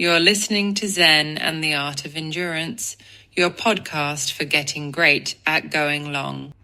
You're listening to Zen and the Art of Endurance, your podcast for getting great at going long.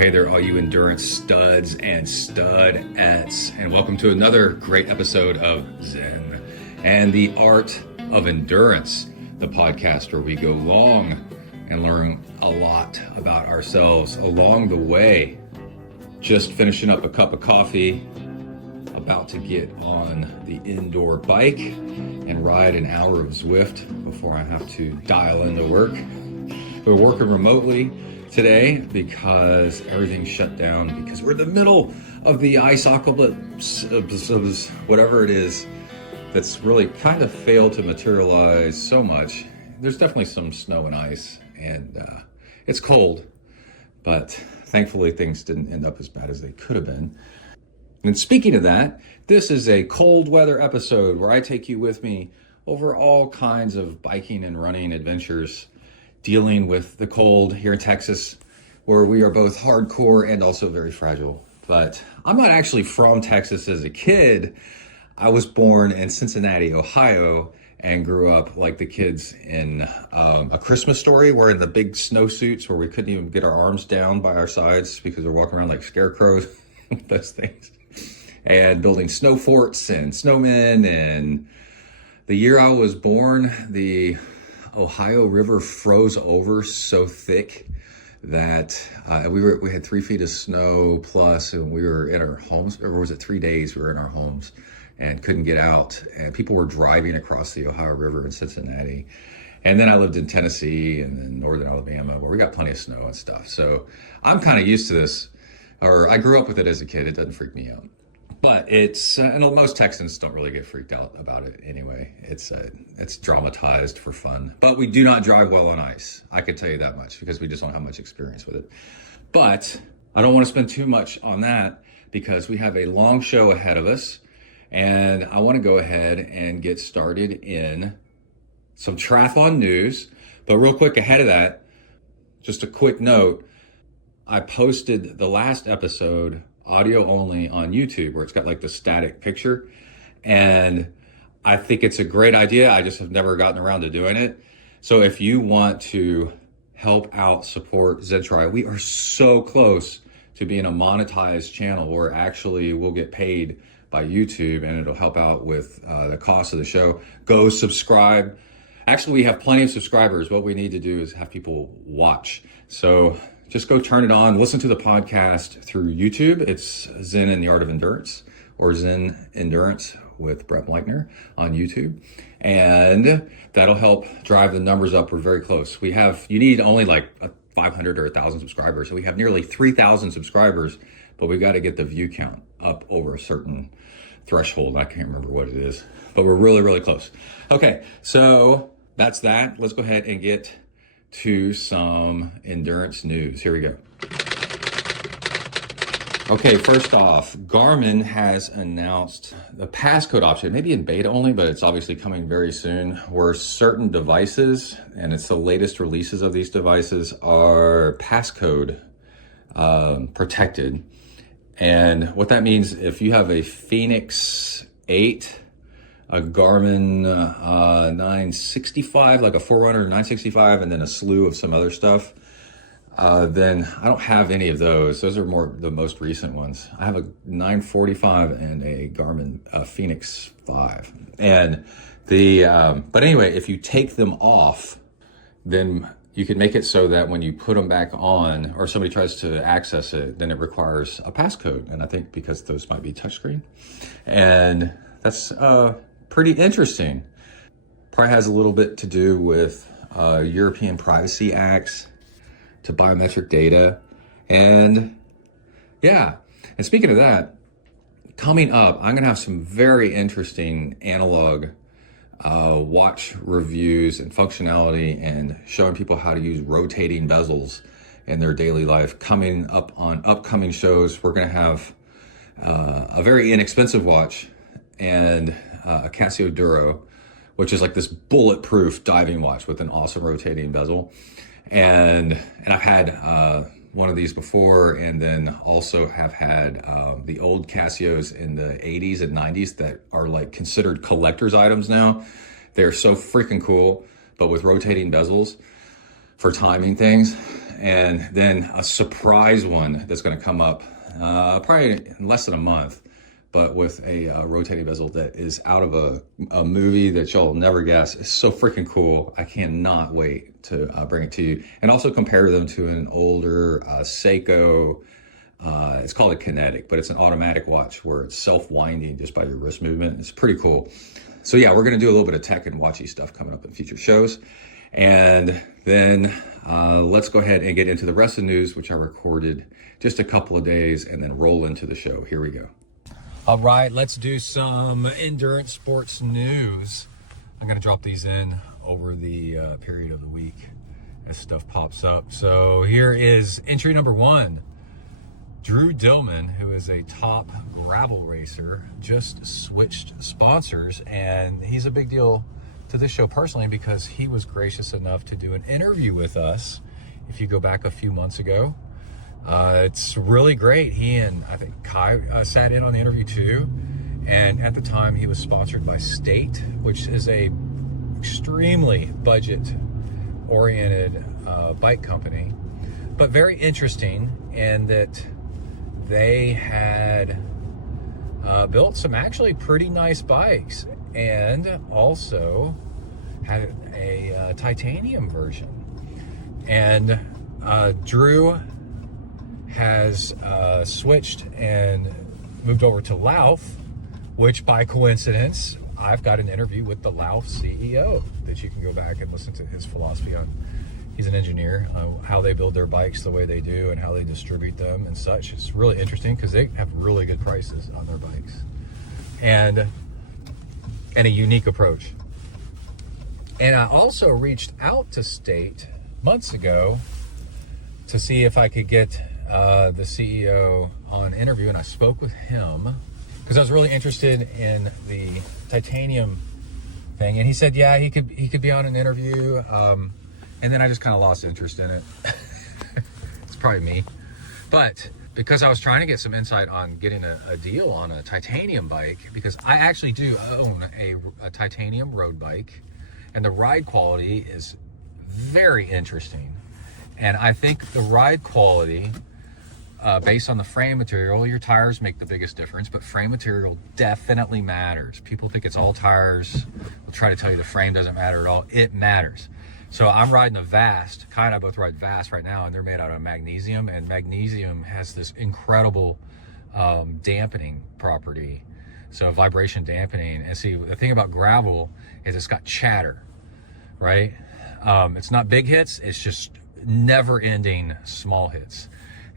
Hey there, all you endurance studs and studettes, and welcome to another great episode of Zen and the Art of Endurance, the podcast where we go long and learn a lot about ourselves along the way. Just finishing up a cup of coffee, about to get on the indoor bike and ride an hour of Zwift before I have to dial into work. We're working remotely today because everything's shut down because we're in the middle of the ice apocalypse, whatever it is, that's really kind of failed to materialize so much. There's definitely some snow and ice, and it's cold, but thankfully things didn't end up as bad as they could have been. And speaking of that, this is a cold weather episode where I take you with me over all kinds of biking and running adventures, dealing with the cold here in Texas, where we are both hardcore and also very fragile. But I'm not actually from Texas as a kid. I was born in Cincinnati, Ohio, and grew up like the kids in A Christmas Story, wearing the big snowsuits where we couldn't even get our arms down by our sides because we're walking around like scarecrows, those things, and building snow forts and snowmen. And the year I was born, the Ohio River froze over so thick that we had 3 feet of snow plus, and we were in our homes, or was it 3 days we were in our homes and couldn't get out, and people were driving across the Ohio River in Cincinnati. And then I lived in Tennessee and then northern Alabama, where we got plenty of snow and stuff. So I'm kind of used to this, or I grew up with it as a kid. It doesn't freak me out. But it's, and most Texans don't really get freaked out about it anyway. It's dramatized for fun. But we do not drive well on ice. I can tell you that much because we just don't have much experience with it. But I don't want to spend too much on that because we have a long show ahead of us. And I want to go ahead and get started in some triathlon news. But real quick ahead of that, just a quick note. I posted the last episode audio only on YouTube, where it's got like the static picture, and I think it's a great idea. I just have never gotten around to doing it. So if you want to help out support ZenTri, we are so close to being a monetized channel where actually we'll get paid by YouTube, and it'll help out with the cost of the show. Go subscribe. Actually, we have plenty of subscribers. What we need to do is have people watch. So just go turn it on, listen to the podcast through YouTube. It's Zen and the Art of Endurance, or ZenEndurance with Brett Leichner on YouTube. And that'll help drive the numbers up. We're very close. You need only like 500 or 1,000 subscribers. So we have nearly 3,000 subscribers, but we got to get the view count up over a certain threshold. I can't remember what it is, but we're really, really close. Okay, so that's that. Let's go ahead and get to some endurance news. Here we go. Okay, first off, Garmin has announced the passcode option, maybe in beta only, but it's obviously coming very soon, where certain devices, and it's the latest releases of these devices, are passcode protected. And what that means, if you have a Fenix 8, a Garmin 965, like a Forerunner 965, and then a slew of some other stuff, then I don't have any of those. Those are more the most recent ones. I have a 945 and a Garmin Fenix 5. And but anyway, if you take them off, then you can make it so that when you put them back on, or somebody tries to access it, then it requires a passcode. And I think because those might be touchscreen, and that's pretty interesting. Probably has a little bit to do with European privacy acts to biometric data. And yeah, and speaking of that, coming up, I'm gonna have some very interesting analog watch reviews and functionality, and showing people how to use rotating bezels in their daily life coming up on upcoming shows. We're gonna have a very inexpensive watch, and a Casio Duro, which is like this bulletproof diving watch with an awesome rotating bezel. And I've had one of these before, and then also have had the old Casios in the 80s and 90s that are like considered collector's items now. They're so freaking cool, but with rotating bezels for timing things. And then a surprise one that's going to come up probably in less than a month, but with a rotating bezel that is out of a movie that y'all never guess. It's so freaking cool. I cannot wait to bring it to you, and also compare them to an older Seiko. It's called a Kinetic, but it's an automatic watch where it's self-winding just by your wrist movement. It's pretty cool. So yeah, we're going to do a little bit of tech and watchy stuff coming up in future shows. And then let's go ahead and get into the rest of the news, which I recorded just a couple of days, and then roll into the show. Here we go. All right, let's do some endurance sports news. I'm going to drop these in over the period of the week as stuff pops up. So here is entry number 1. Drew Dillman, who is a top gravel racer, just switched sponsors, and he's a big deal to this show personally because he was gracious enough to do an interview with us. If you go back a few months ago, it's really great. He and I think Kai sat in on the interview too, and at the time he was sponsored by State, which is a extremely budget oriented bike company, but very interesting in that they had built some actually pretty nice bikes, and also had a titanium version. And Drew has switched and moved over to Lauf, which by coincidence, I've got an interview with the Lauf CEO that you can go back and listen to his philosophy on. He's an engineer, how they build their bikes the way they do and how they distribute them and such. It's really interesting because they have really good prices on their bikes and a unique approach. And I also reached out to State months ago to see if I could get the CEO on interview, and I spoke with him because I was really interested in the titanium thing, and he said, yeah, he could be on an interview. And then I just kind of lost interest in it. It's probably me. But because I was trying to get some insight on getting a deal on a titanium bike, because I actually do own a titanium road bike, and the ride quality is very interesting. And I think the ride quality, based on the frame material, your tires make the biggest difference, but frame material definitely matters. People think it's all tires. They'll try to tell you the frame doesn't matter at all. It matters. So I'm riding a Vast. Kai and I both ride Vast right now, and they're made out of magnesium, and magnesium has this incredible dampening property. So vibration dampening. And see, the thing about gravel is it's got chatter, right? It's not big hits, it's just never-ending small hits.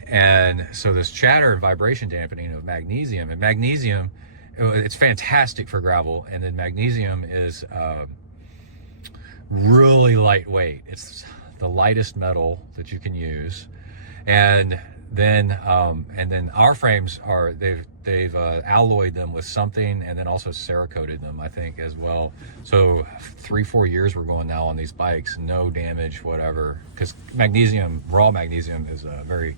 And so this chatter and vibration dampening of magnesium, and magnesium, it's fantastic for gravel, and then magnesium is really lightweight. It's the lightest metal that you can use. And then our frames are, they've alloyed them with something, and then also Cerakoted them, I think, as well. So 3-4 years we're going now on these bikes, no damage, whatever, because magnesium, raw magnesium, is very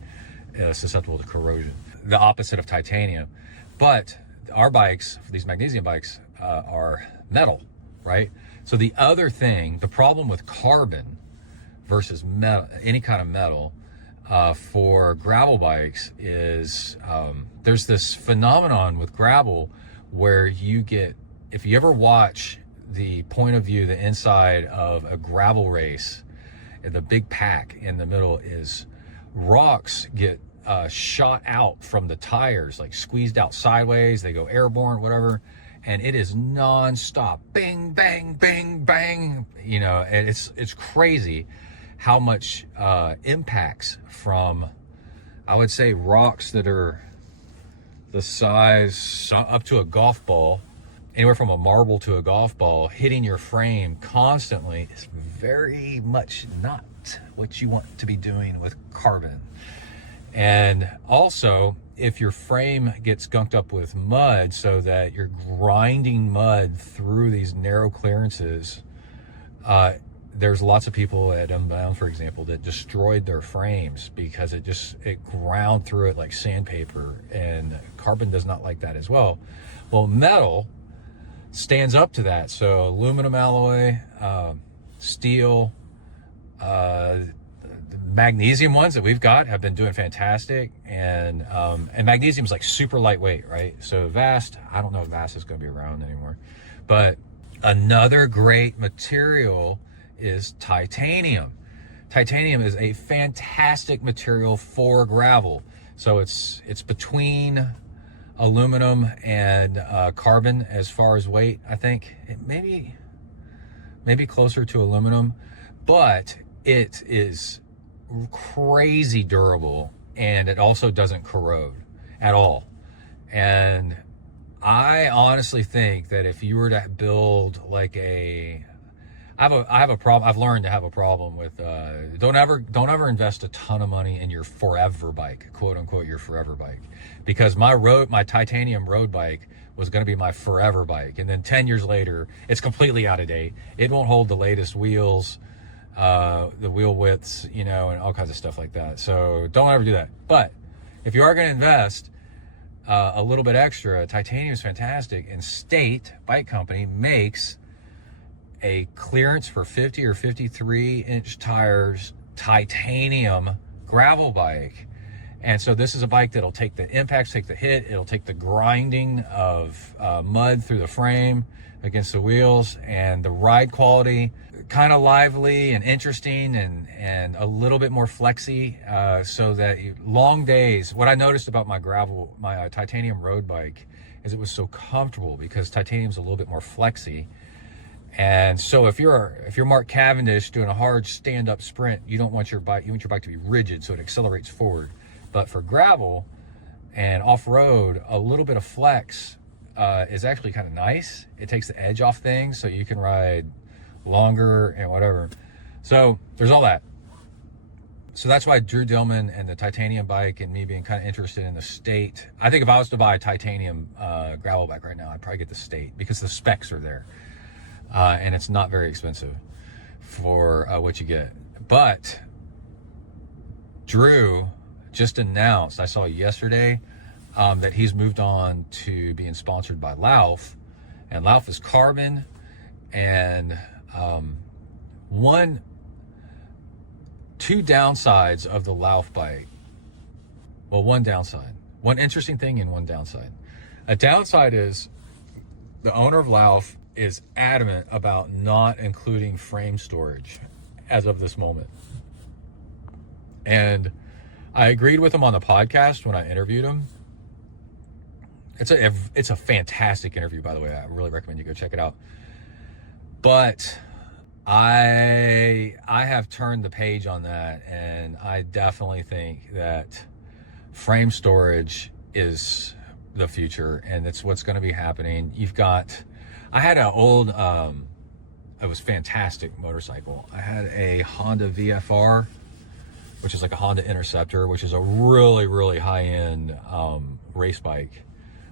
susceptible to corrosion, the opposite of titanium. But our bikes, these magnesium bikes, are metal, right? So the other thing, the problem with carbon versus metal, any kind of metal, for gravel bikes is there's this phenomenon with gravel where you get, if you ever watch the point of view, the inside of a gravel race, the big pack in the middle is rocks get shot out from the tires, like squeezed out sideways, they go airborne, whatever. And it is non-stop, bang, bang, bang, bang, you know, and it's crazy how much impacts from, I would say, rocks that are the size up to a golf ball, anywhere from a marble to a golf ball, hitting your frame constantly is very much not what you want to be doing with carbon. And also, if your frame gets gunked up with mud so that you're grinding mud through these narrow clearances, there's lots of people at Unbound, for example, that destroyed their frames because it ground through it like sandpaper, and carbon does not like that as well. Well, metal stands up to that. So aluminum alloy, steel, the magnesium ones that we've got have been doing fantastic, and magnesium is like super lightweight, right? So Vast, I don't know if Vast is going to be around anymore, but another great material is titanium. Titanium is a fantastic material for gravel. So it's between aluminum and carbon as far as weight. I think it maybe closer to aluminum, but it is crazy durable, and it also doesn't corrode at all. And I honestly think that if you were to build like I have a problem. I've learned to have a problem with don't ever invest a ton of money in your forever bike, quote unquote, your forever bike, because my titanium road bike was going to be my forever bike, and then 10 years later it's completely out of date. It won't hold the latest wheels, the wheel widths, and all kinds of stuff like that. So don't ever do that. But if you are going to invest a little bit extra, titanium is fantastic, and State Bike Company makes a clearance for 50 or 53 inch tires titanium gravel bike. And so this is a bike that'll take the impacts, take the hit, it'll take the grinding of mud through the frame against the wheels, and the ride quality kind of lively and interesting, and a little bit more flexy, so that long days. What I noticed about my titanium road bike is it was so comfortable because titanium's a little bit more flexy. And so if you're Mark Cavendish doing a hard stand-up sprint, you want your bike to be rigid so it accelerates forward. But for gravel and off-road, a little bit of flex is actually kind of nice. It takes the edge off things so you can ride longer and whatever. So there's all that. So that's why Drew Dillman and the titanium bike, and me being kind of interested in the State. I think if I was to buy a titanium gravel bike right now, I'd probably get the State because the specs are there. And it's not very expensive for what you get. But Drew just announced, I saw yesterday, that he's moved on to being sponsored by Lauf. And Lauf is carbon. And two downsides of the Lauf bike. Well, one downside. One interesting thing and one downside. A downside is the owner of Lauf is adamant about not including frame storage as of this moment. And I agreed with him on the podcast when I interviewed him. It's a fantastic interview, by the way. I really recommend you go check it out. But I have turned the page on that, and I definitely think that frame storage is the future, and it's what's going to be happening. I had an old, it was fantastic motorcycle. I had a Honda VFR, which is like a Honda Interceptor, which is a really, really high-end race bike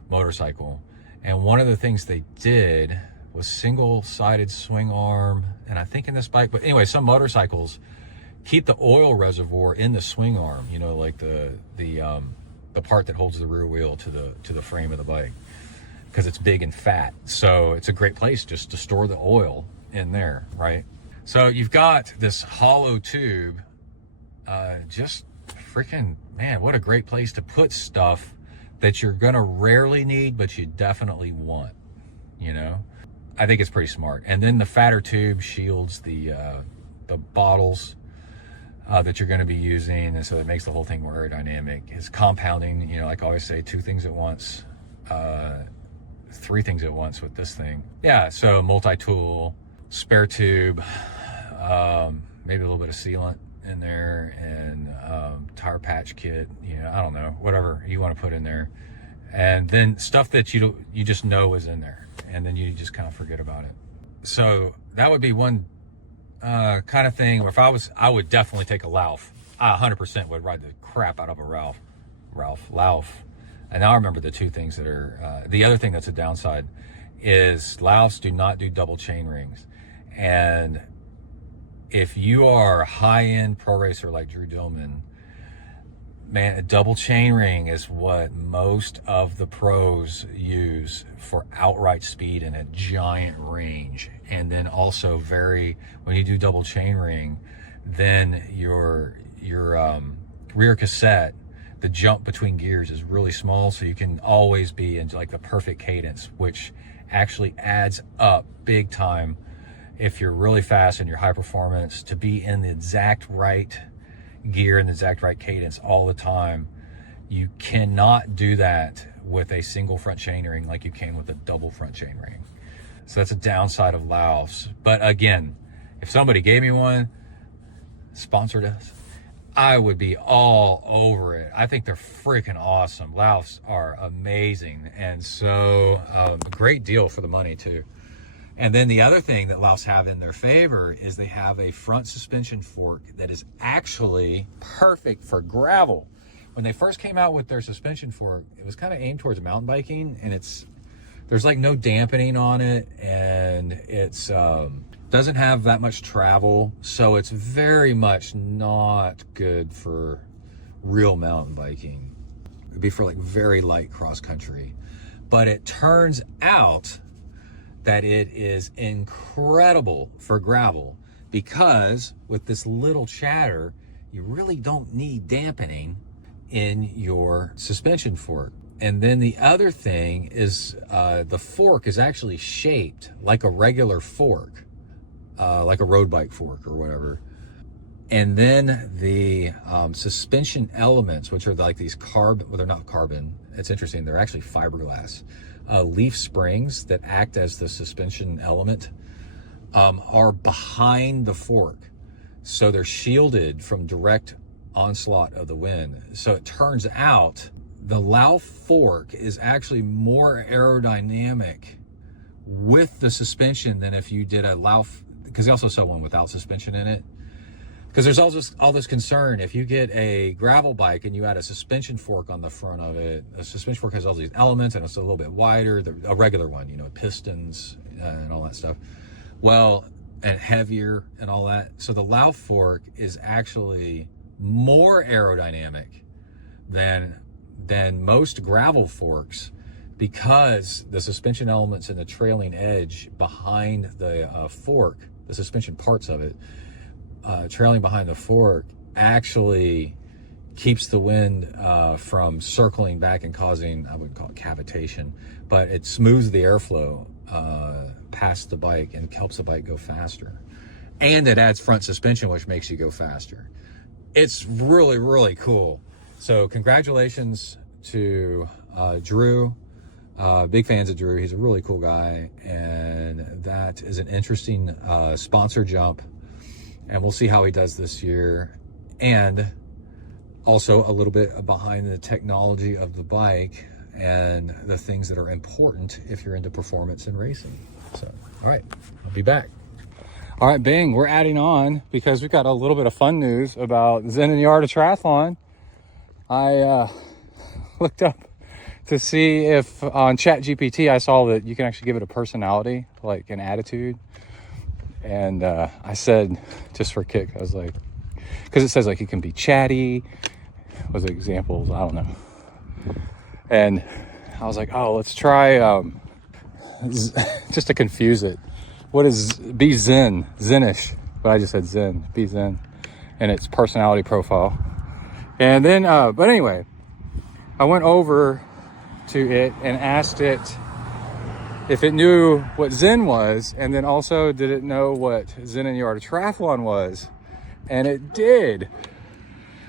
motorcycle. And one of the things they did was single-sided swing arm, and I think in this bike, but anyway, some motorcycles keep the oil reservoir in the swing arm, like the part that holds the rear wheel to the frame of the bike, because it's big and fat. So it's a great place just to store the oil in there, right? So you've got this hollow tube, just freaking, man, what a great place to put stuff that you're gonna rarely need, but you definitely want, I think it's pretty smart. And then the fatter tube shields the bottles that you're gonna be using, and so it makes the whole thing more aerodynamic. It's compounding, like I always say, two things at once, three things at once with this thing. Yeah, so multi-tool, spare tube, maybe a little bit of sealant in there, and tire patch kit, I don't know, whatever you want to put in there. And then stuff that you just know is in there, and then you just kind of forget about it. So that would be one kind of thing where I would definitely take a Lauf. I 100% would ride the crap out of a Lauf. And now I remember the two things that are, the other thing that's a downside is Laufs do not do double chain rings. And if you are a high-end pro racer like Drew Dillman, man, a double chain ring is what most of the pros use for outright speed in a giant range. And then also when you do double chain ring, then your rear cassette, the jump between gears is really small, so you can always be in like the perfect cadence, which actually adds up big time if you're really fast and you're high performance, to be in the exact right gear and the exact right cadence all the time. You cannot do that with a single front chainring like you can with a double front chainring. So that's a downside of Laufs. But again, if somebody gave me one, sponsored us, I would be all over it. I think they're freaking awesome. Laufs are amazing, and so a great deal for the money too. And then the other thing that Laufs have in their favor is they have a front suspension fork that is actually perfect for gravel. When they first came out with their suspension fork, it was kind of aimed towards mountain biking, and there's like no dampening on it, and it's doesn't have that much travel, so it's very much not good for real mountain biking. It'd be for like very light cross country. But it turns out that it is incredible for gravel, because with this little chatter, you really don't need dampening in your suspension fork. And then the other thing is the fork is actually shaped like a regular fork, like a road bike fork or whatever. And then the suspension elements, which are like these carbon, well, they're not carbon, it's interesting, they're actually fiberglass. Leaf springs that act as the suspension element are behind the fork. So they're shielded from direct onslaught of the wind. So it turns out the Lauf fork is actually more aerodynamic with the suspension than if you did a Lauf, because they also sell one without suspension in it. Because there's all this concern, if you get a gravel bike and you add a suspension fork on the front of it, a suspension fork has all these elements and it's a little bit wider, a regular one, you know, pistons and all that stuff. Well, and heavier and all that. So the Lauf fork is actually more aerodynamic than most gravel forks, because the suspension elements and the trailing edge behind the fork, the suspension parts of it, trailing behind the fork, actually keeps the wind from circling back and causing, I wouldn't call it cavitation, but it smooths the airflow past the bike and helps the bike go faster. And it adds front suspension, which makes you go faster. It's really, really cool. So congratulations to Drew. Big fans of Drew. He's a really cool guy, and that is an interesting sponsor jump. And we'll see how he does this year. And also a little bit behind the technology of the bike and the things that are important if you're into performance and racing. So, all right, I'll be back. All right, Bing, we're adding on because we've got a little bit of fun news about Zen and the Art of Triathlon. I looked up to see if on ChatGPT I saw that you can actually give it a personality, like an attitude. And I said, just for a kick, I was like, because it says like you can be chatty, with examples, I don't know. And I was like, oh, let's try, just to confuse it. What is, be Zen, Zenish, but I just said Zen, be Zen, and its personality profile. And then, but anyway, I went over to it and asked it if it knew what Zen was, and then also did it know what Zen and the Art of Triathlon was, and it did.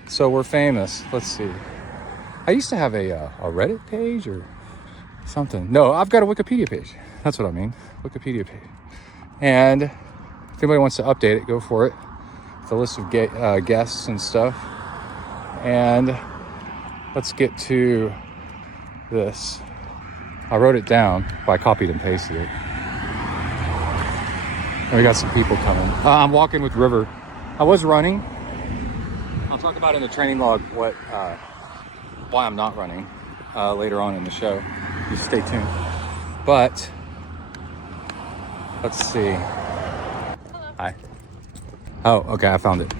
So we're famous. Let's see. I used to have a Reddit page or something. No, I've got a Wikipedia page. That's what I mean, Wikipedia page. And if anybody wants to update it, go for it. It's a list of guests and stuff. And let's get to this. I wrote it down, but I copied and pasted it. And we got some people coming. I'm walking with River. I was running. I'll talk about in the training log why I'm not running later on in the show. You stay tuned. But let's see. Hi. Oh, okay, I found it.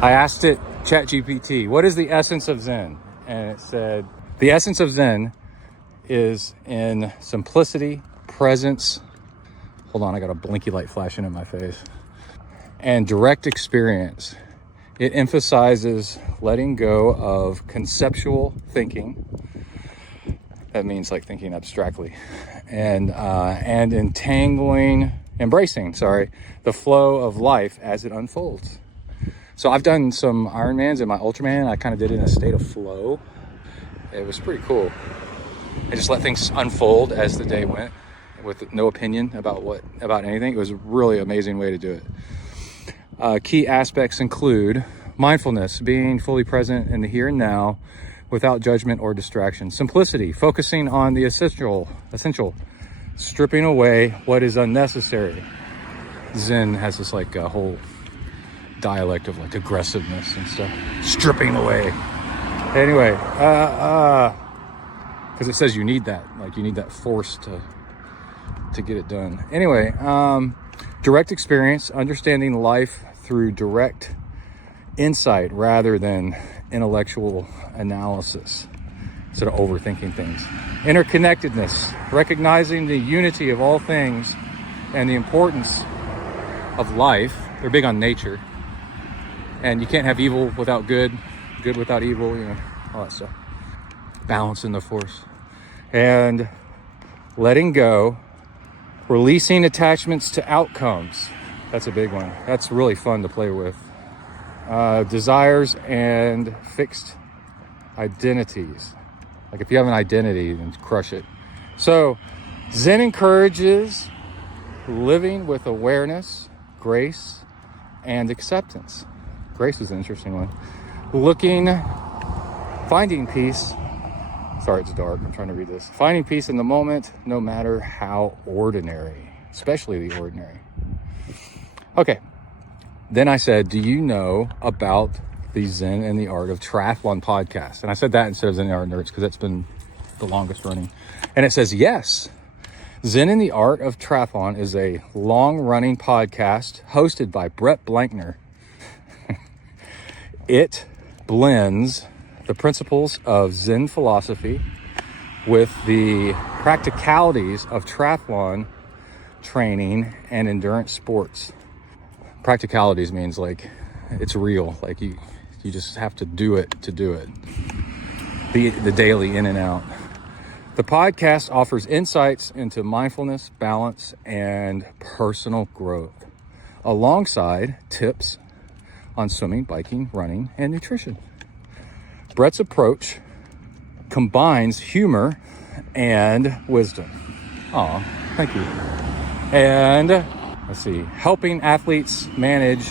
I asked it, ChatGPT, what is the essence of Zen? And it said, the essence of Zen is in simplicity, presence. Hold on, I got a blinky light flashing in my face. And direct experience. It emphasizes letting go of conceptual thinking. That means like thinking abstractly. And embracing the flow of life as it unfolds. So I've done some Ironmans in my Ultraman. I kind of did it in a state of flow. It was pretty cool. I just let things unfold as the day went with no opinion about anything. It was a really amazing way to do it. Key aspects include mindfulness, being fully present in the here and now without judgment or distraction. Simplicity, focusing on the essential, stripping away what is unnecessary. Zen has this like a whole dialect of like aggressiveness and stuff. Stripping away. Anyway, because it says you need that. Like you need that force to get it done. Anyway, direct experience, understanding life through direct insight rather than intellectual analysis, instead of overthinking things. Interconnectedness, recognizing the unity of all things and the importance of life. They're big on nature. And you can't have evil without good, good without evil, all that stuff. Balance in the force. And letting go, releasing attachments to outcomes. That's a big one. That's really fun to play with. Desires and fixed identities. Like if you have an identity, then crush it. So Zen encourages living with awareness, grace, and acceptance. Grace is an interesting one. Finding peace. Sorry, it's dark. I'm trying to read this. Finding peace in the moment, no matter how ordinary, especially the ordinary. Okay. Then I said, do you know about the Zen and the Art of Triathlon podcast? And I said that instead of Zen and the Art of Endurance because that's been the longest running. And it says, yes. Zen and the Art of Triathlon is a long-running podcast hosted by Brett Blankner. It blends the principles of Zen philosophy with the practicalities of triathlon training and endurance sports. Practicalities means like it's real, like you just have to do it to do it. The daily in and out. The podcast offers insights into mindfulness, balance, and personal growth, alongside tips on swimming, biking, running, and nutrition. Brett's approach combines humor and wisdom. Aw, thank you. And let's see, helping athletes manage,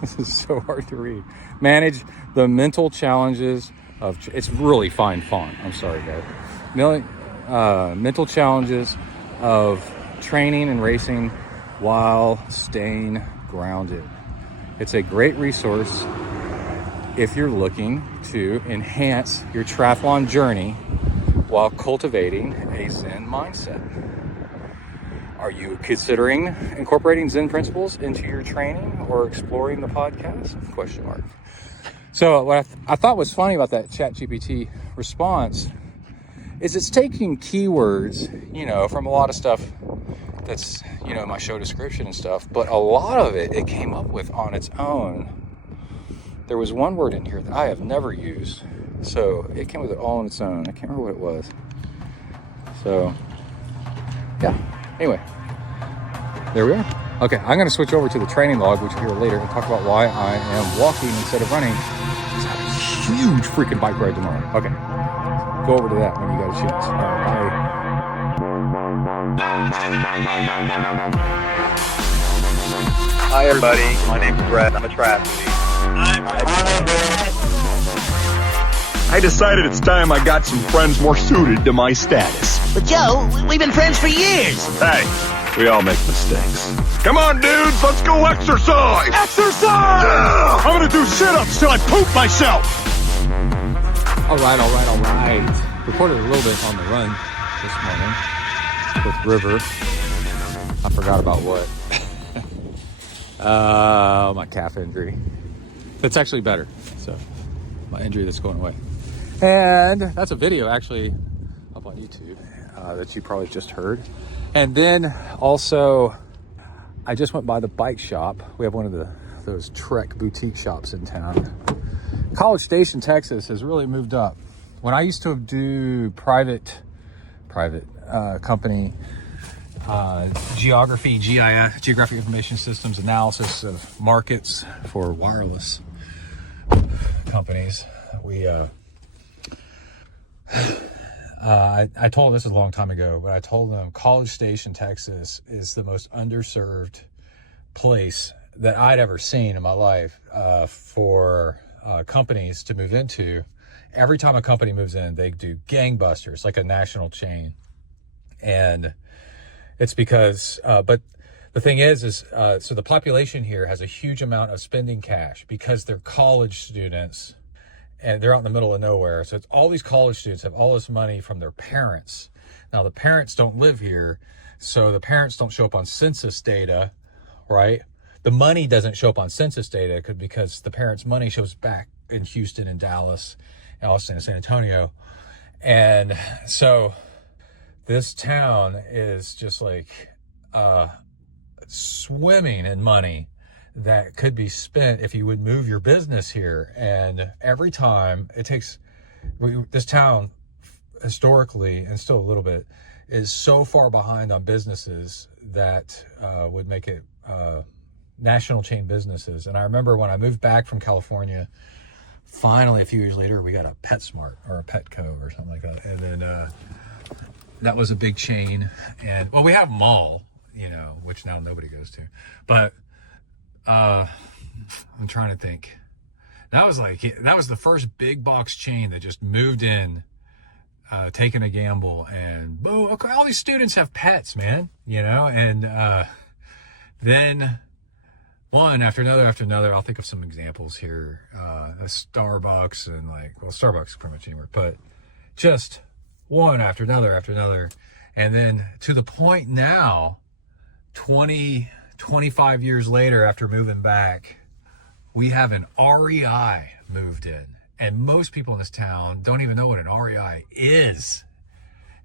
this is so hard to read, manage the mental challenges of, it's really fine font, I'm sorry guys. Mental challenges of training and racing while staying grounded. It's a great resource if you're looking to enhance your triathlon journey while cultivating a Zen mindset. Are you considering incorporating Zen principles into your training or exploring the podcast? ? So what I thought was funny about that ChatGPT response is it's taking keywords, from a lot of stuff that's, in my show description and stuff, but a lot of it came up with on its own. There was one word in here that I have never used, so it came with it all on its own. I can't remember what it was. So, yeah. Anyway, there we are. Okay, I'm going to switch over to the training log, which you'll hear later, and talk about why I am walking instead of running. Because I have a huge freaking bike ride tomorrow. Okay, go over to that when you got a chance. All right, bye. Hi everybody, my name's Brett. I'm a triathlete. I decided it's time I got some friends more suited to my status. But Joe, we've been friends for years. Hey, We all make mistakes. Come on, dudes, let's go exercise! Exercise! Yeah! I'm gonna do sit-ups till I poop myself! All right. Recorded a little bit on the run this morning with River. I forgot about what. My calf injury. It's actually better. So my injury that's going away. And that's a video actually up on YouTube that you probably just heard. And then also, I just went by the bike shop. We have one of those Trek boutique shops in town. College Station, Texas has really moved up. When I used to do private company geography, GIS, geographic information systems analysis of markets for wireless companies, I told this a long time ago, but I told them College Station, Texas is the most underserved place that I'd ever seen in my life for companies to move into. Every time a company moves in, they do gangbusters, like a national chain. And it's because, but the thing is so the population here has a huge amount of spending cash because they're college students and they're out in the middle of nowhere. So it's all these college students have all this money from their parents. Now the parents don't live here, so the parents don't show up on census data, right? The money doesn't show up on census data because the parents' money shows back in Houston and Dallas, Austin and San Antonio. And so this town is just like swimming in money that could be spent if you would move your business here. And every time it takes, this town historically, and still a little bit, is so far behind on businesses that would make it national chain businesses. And I remember when I moved back from California, finally a few years later, we got a PetSmart or a Petco or something like that. And then that was a big chain. And well, we have a mall, which now nobody goes to. But I'm trying to think. That was the first big box chain that just moved in, taking a gamble, and boom, okay, all these students have pets, man, and then one after another. I'll think of some examples here. A Starbucks and Starbucks is pretty much anywhere, but just one after another. And then to the point now, 25 years later after moving back, we have an REI moved in. And most people in this town don't even know what an REI is.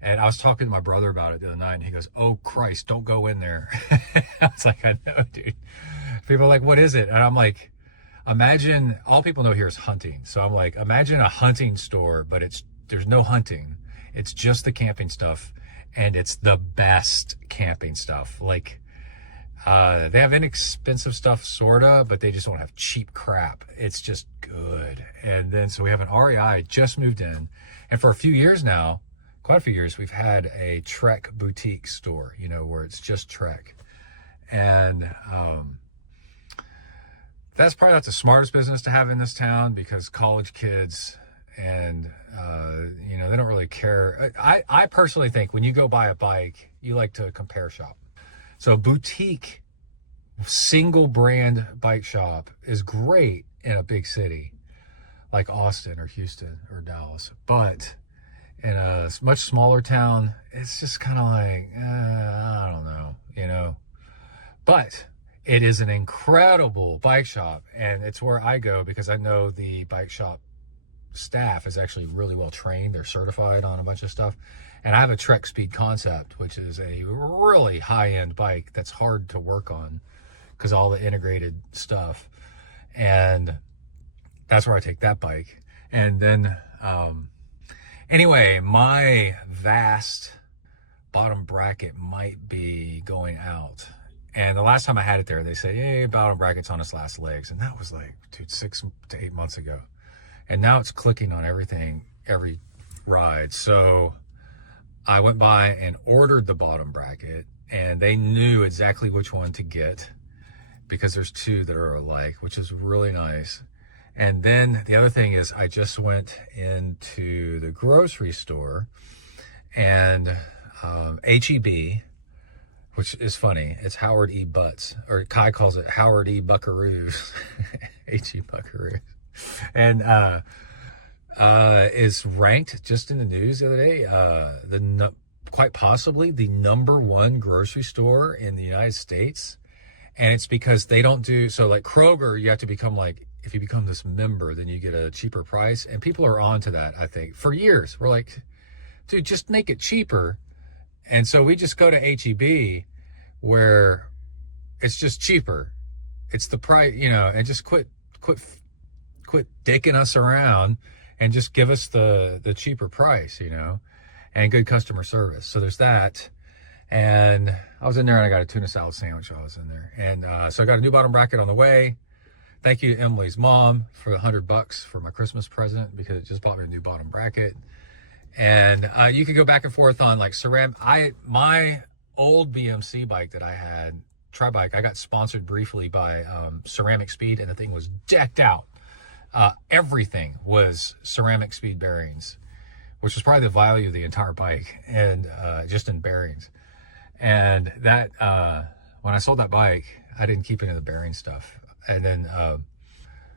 And I was talking to my brother about it the other night, and he goes, "Oh, Christ, don't go in there." I was like, I know, dude. People are like, "What is it?" And I'm like, imagine, all people know here is hunting. So I'm like, imagine a hunting store, but there's no hunting. It's just the camping stuff, and it's the best camping stuff. They have inexpensive stuff, sorta, but they just don't have cheap crap. It's just good. And then, so we have an REI, just moved in. And for a few years now, quite a few years, we've had a Trek boutique store, where it's just Trek. And that's probably not the smartest business to have in this town because college kids and, they don't really care. I personally think when you go buy a bike, you like to compare shop. So boutique, single brand bike shop is great in a big city like Austin or Houston or Dallas. But in a much smaller town, it's just kind of like, I don't know, But it is an incredible bike shop, and it's where I go because I know the bike shop staff is actually really well trained. They're certified on a bunch of stuff. And I have a Trek Speed Concept, which is a really high-end bike that's hard to work on because all the integrated stuff. And that's where I take that bike. And then, anyway, my vast bottom bracket might be going out. And the last time I had it there, they said, "Hey, bottom bracket's on its last legs." And that was 6 to 8 months ago. And now it's clicking on everything, every ride. So I went by and ordered the bottom bracket, and they knew exactly which one to get because there's two that are alike, which is really nice. And then the other thing is I just went into the grocery store, and HEB, which is funny. It's Howard E. Butts, or Kai calls it Howard E. Buckaroos, H.E. Buckaroos. And is ranked just in the news the other day, quite possibly the #1 grocery store in the United States. And it's because they don't do, so like Kroger, you have to become like, if you become this member, then you get a cheaper price. And people are on to that, I think. For years, we're like, dude, just make it cheaper. And so we just go to H-E-B where it's just cheaper. It's the price, you know, and just quit dicking us around and just give us the cheaper price, you know, and good customer service. So there's that. And I was in there and I got a tuna salad sandwich while I was in there. And so I got a new bottom bracket on the way. Thank you to Emily's mom for the $100 for my Christmas present, because it just bought me a new bottom bracket. And you could go back and forth on like ceramic. My old BMC bike that I had, tri-bike, I got sponsored briefly by Ceramic Speed, and the thing was decked out. Everything was ceramic speed bearings, which was probably the value of the entire bike, and just in bearings. And that when I sold that bike, I didn't keep any of the bearing stuff. And then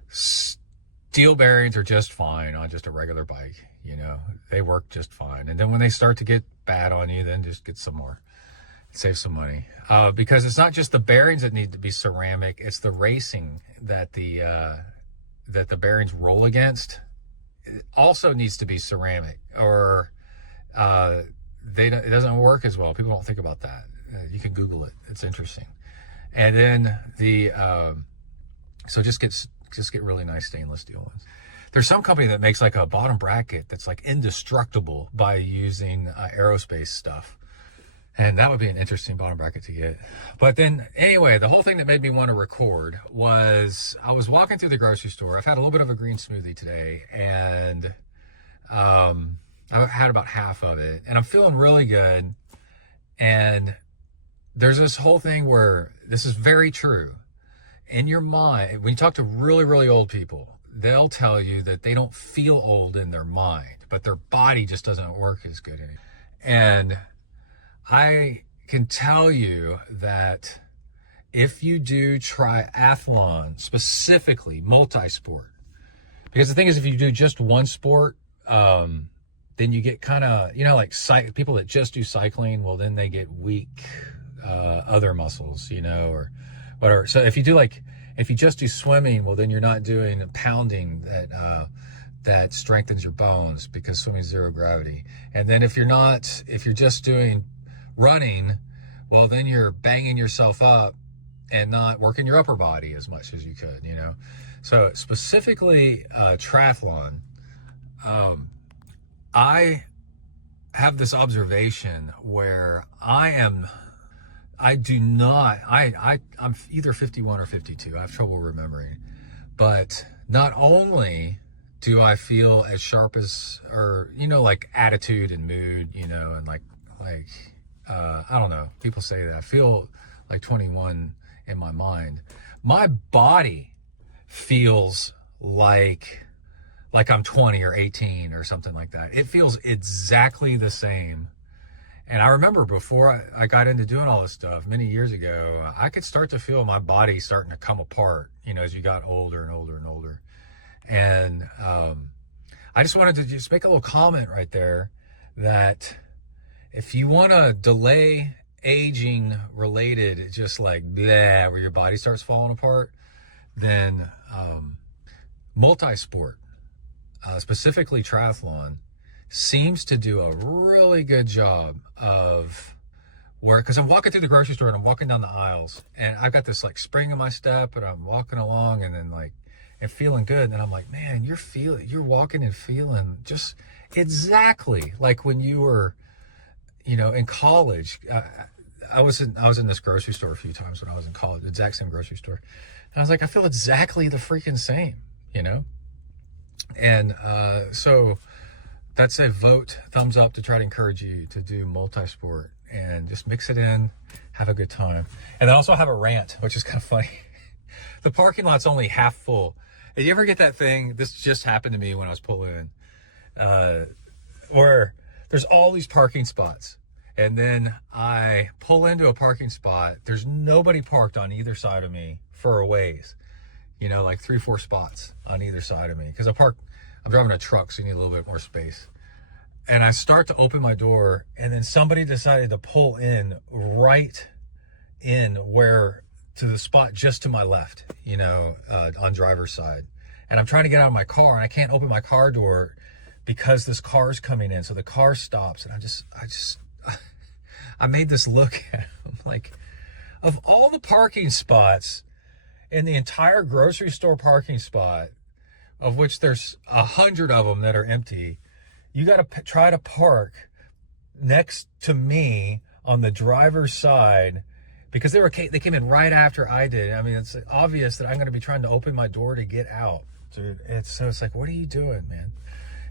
steel bearings are just fine on just a regular bike, you know, they work just fine. And then when they start to get bad on you, then just get some more, save some money, because it's not just the bearings that need to be ceramic, it's the racing that the bearings roll against. It also needs to be ceramic, or it doesn't work as well. People don't think about that. You can Google it. It's interesting. And then so just get really nice stainless steel ones. There's some company that makes like a bottom bracket that's like indestructible by using aerospace stuff. And that would be an interesting bottom bracket to get. But then anyway, the whole thing that made me want to record was I was walking through the grocery store. I've had a little bit of a green smoothie today, and I've had about half of it, and I'm feeling really good. And there's this whole thing where this is very true. In your mind, when you talk to really, really old people, they'll tell you that they don't feel old in their mind, but their body just doesn't work as good anymore. And I can tell you that if you do triathlon, specifically multi-sport, because the thing is, if you do just one sport, then you get kind of, you know, like people that just do cycling, well, then they get weak other muscles, you know, or whatever. So if you just do swimming, well, then you're not doing pounding that strengthens your bones, because swimming is zero gravity. And then if you're just doing running, well, then you're banging yourself up and not working your upper body as much as you could, you know. So specifically triathlon, I have this observation where I'm either 51 or 52. I have trouble remembering. But not only do I feel as sharp as, or, you know, like attitude and mood, you know, and like I don't know, people say that I feel like 21 in my mind. My body feels like I'm 20 or 18 or something like that. It feels exactly the same. And I remember before I got into doing all this stuff many years ago, I could start to feel my body starting to come apart, you know, as you got older and older and older. And I just wanted to just make a little comment right there that if you want to delay aging related, just like blah, where your body starts falling apart, then multi-sport, specifically triathlon, seems to do a really good job of where, because I'm walking through the grocery store and I'm walking down the aisles and I've got this like spring in my step and I'm walking along and then like and feeling good, and then I'm like, man, you're walking and feeling just exactly like when you were, you know, in college. I was in this grocery store a few times when I was in college, the exact same grocery store, and I was like, I feel exactly the freaking same, you know. And so that's a vote, thumbs up, to try to encourage you to do multi-sport and just mix it in, have a good time. And I also have a rant, which is kind of funny. The parking lot's only half full. Did you ever get that thing? This just happened to me when I was pulling in, where there's all these parking spots And then I pull into a parking spot. There's nobody parked on either side of me for a ways. You know, like 3-4 spots on either side of me. Because I'm driving a truck, so you need a little bit more space. And I start to open my door, and then somebody decided to pull in right in to the spot just to my left, you know, on driver's side. And I'm trying to get out of my car, and I can't open my car door because this car's coming in. So the car stops, and I made this look at him like, of all the parking spots in the entire grocery store parking spot, of which there's 100 of them that are empty, you got to try to park next to me on the driver's side, because they came in right after I did. I mean, it's obvious that I'm going to be trying to open my door to get out, dude. It's like, what are you doing, man?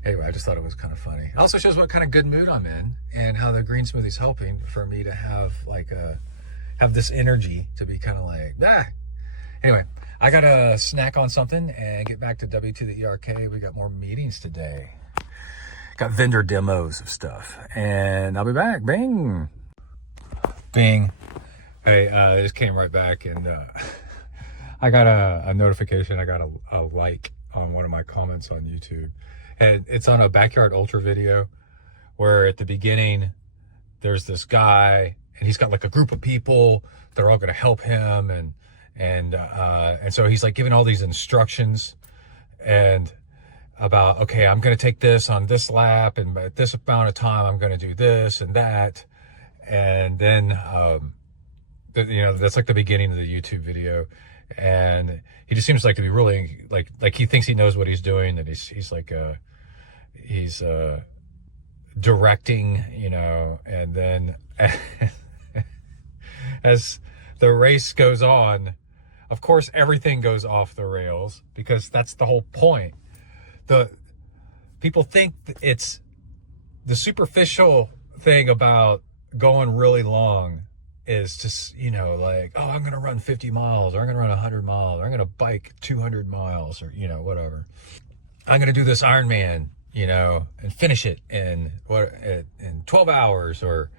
Anyway, I just thought it was kind of funny. It also shows what kind of good mood I'm in, and how the green smoothie's helping for me to have this energy to be kind of like, ah. Anyway, I got to snack on something and get back to W to the ERK. We got more meetings today. Got vendor demos of stuff, and I'll be back. Bing. Bing. Hey, I just came right back, and I got a notification. I got a like on one of my comments on YouTube. And it's on a Backyard Ultra video where at the beginning, there's this guy, and he's got like a group of people. They're all going to help him. And so he's like giving all these instructions and about, okay, I'm going to take this on this lap, and at this amount of time, I'm going to do this and that. And then, you know, that's like the beginning of the YouTube video. And he just seems like to be really like he thinks he knows what he's doing, that he's like he's directing, you know. And then as the race goes on, of course everything goes off the rails, because that's the whole point. The people think it's the superficial thing about going really long is just, you know, like, oh, I'm going to run 50 miles, or I'm going to run 100 miles, or I'm going to bike 200 miles, or, you know, whatever. I'm going to do this Ironman, you know, and finish it in 12 hours, or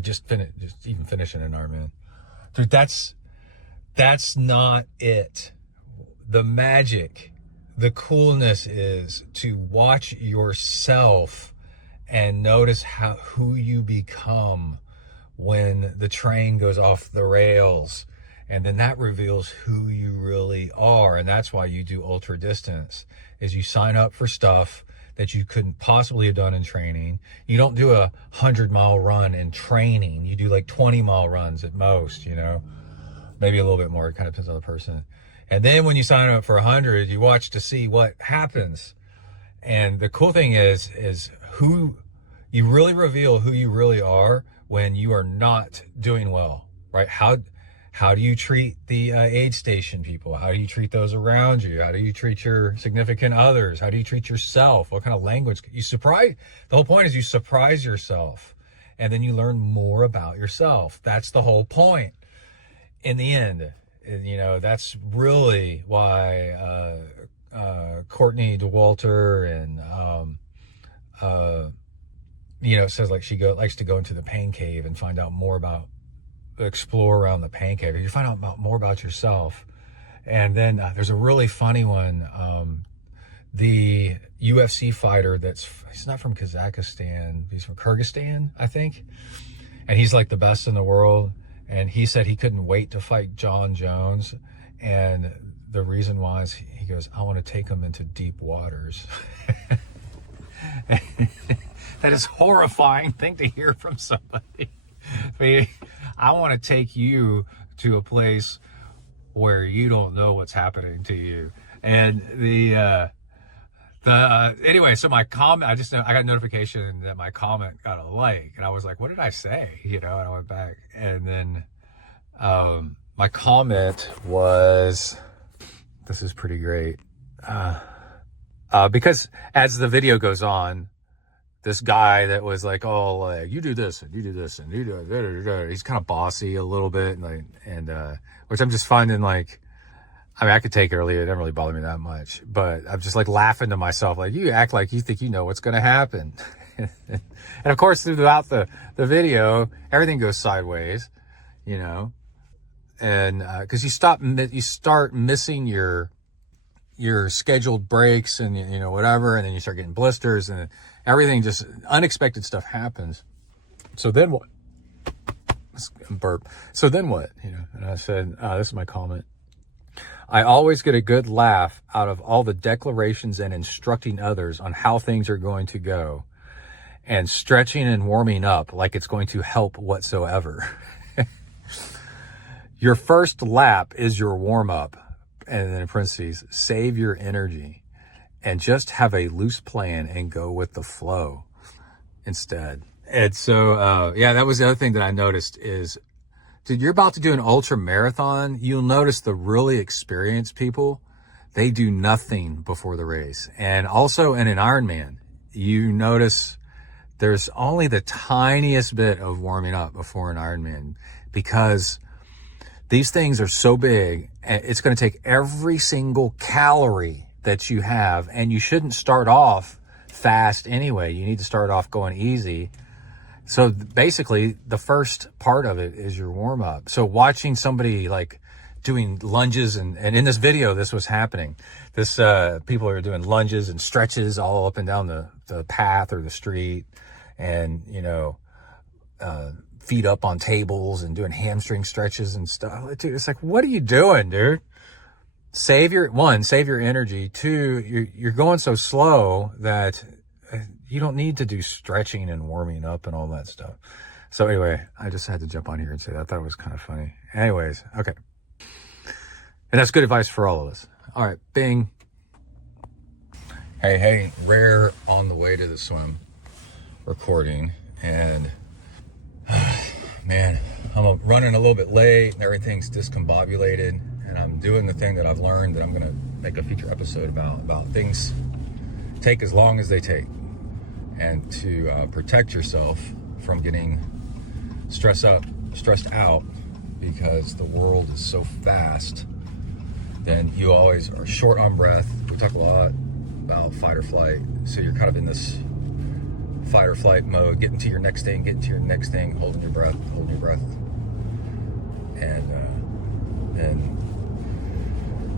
just even finishing an Ironman. Dude, that's not it. The magic, the coolness is to watch yourself and notice who you become when the train goes off the rails, and then that reveals who you really are. And that's why you do ultra distance, is you sign up for stuff that you couldn't possibly have done in training. You don't do a 100-mile run in training. You do like 20-mile runs at most, you know, maybe a little bit more. It kind of depends on the person. And then when you sign up for 100, you watch to see what happens. And the cool thing is who you really reveal who you really are when you are not doing well, right? How do you treat the aid station people? How do you treat those around you? How do you treat your significant others? How do you treat yourself? What kind of language? The whole point is you surprise yourself, and then you learn more about yourself. That's the whole point in the end. You know, that's really why Courtney DeWalter and you know, says like she likes to go into the pain cave and find out more about, explore around the pain cave. You find out more about yourself. And then there's a really funny one. The UFC fighter he's not from Kazakhstan, he's from Kyrgyzstan, I think. And he's like the best in the world. And he said he couldn't wait to fight John Jones. And the reason why is he goes, I want to take him into deep waters. That is a horrifying thing to hear from somebody. I mean, I want to take you to a place where you don't know what's happening to you. And anyway, so my comment, I got a notification that my comment got a like, and I was like, what did I say? You know, and I went back, and then my comment was, this is pretty great. Because as the video goes on, this guy that was like, oh, like, you do this and you do this and you do it. He's kind of bossy a little bit, and which I'm just finding like, I mean, I could take it earlier. It didn't really bother me that much, but I'm just like laughing to myself. Like, you act like you think you know what's going to happen. And of course, throughout the video, everything goes sideways, you know, and because you start missing your scheduled breaks and, you know, whatever, and then you start getting blisters and everything, just unexpected stuff happens. So then what? Burp. So then what? You know, and I said, this is my comment. I always get a good laugh out of all the declarations and instructing others on how things are going to go, and stretching and warming up like it's going to help whatsoever. Your first lap is your warm up, and then in parentheses, save your energy and just have a loose plan and go with the flow instead. And so, yeah, that was the other thing that I noticed is, dude, you're about to do an ultra marathon. You'll notice the really experienced people, they do nothing before the race. And also in an Ironman, you notice there's only the tiniest bit of warming up before an Ironman, because these things are so big. It's going to take every single calorie that you have, and you shouldn't start off fast anyway. You need to start off going easy. So basically, the first part of it is your warm up. So watching somebody like doing lunges, and in this video, this was happening. This people are doing lunges and stretches all up and down the path or the street, and, you know, feet up on tables and doing hamstring stretches and stuff. Dude, it's like, what are you doing, dude? Save your energy. Two, you're going so slow that you don't need to do stretching and warming up and all that stuff. So anyway, I just had to jump on here and say that. I thought it was kind of funny. Anyways, okay. And that's good advice for all of us. All right, bing. Hey, Rare on the way to the swim recording. And man, I'm running a little bit late and everything's discombobulated. And I'm doing the thing that I've learned that I'm going to make a future episode about things take as long as they take. And to protect yourself from getting stressed out because the world is so fast, then you always are short on breath. We talk a lot about fight or flight. So you're kind of in this fight or flight mode, getting to your next thing, holding your breath. And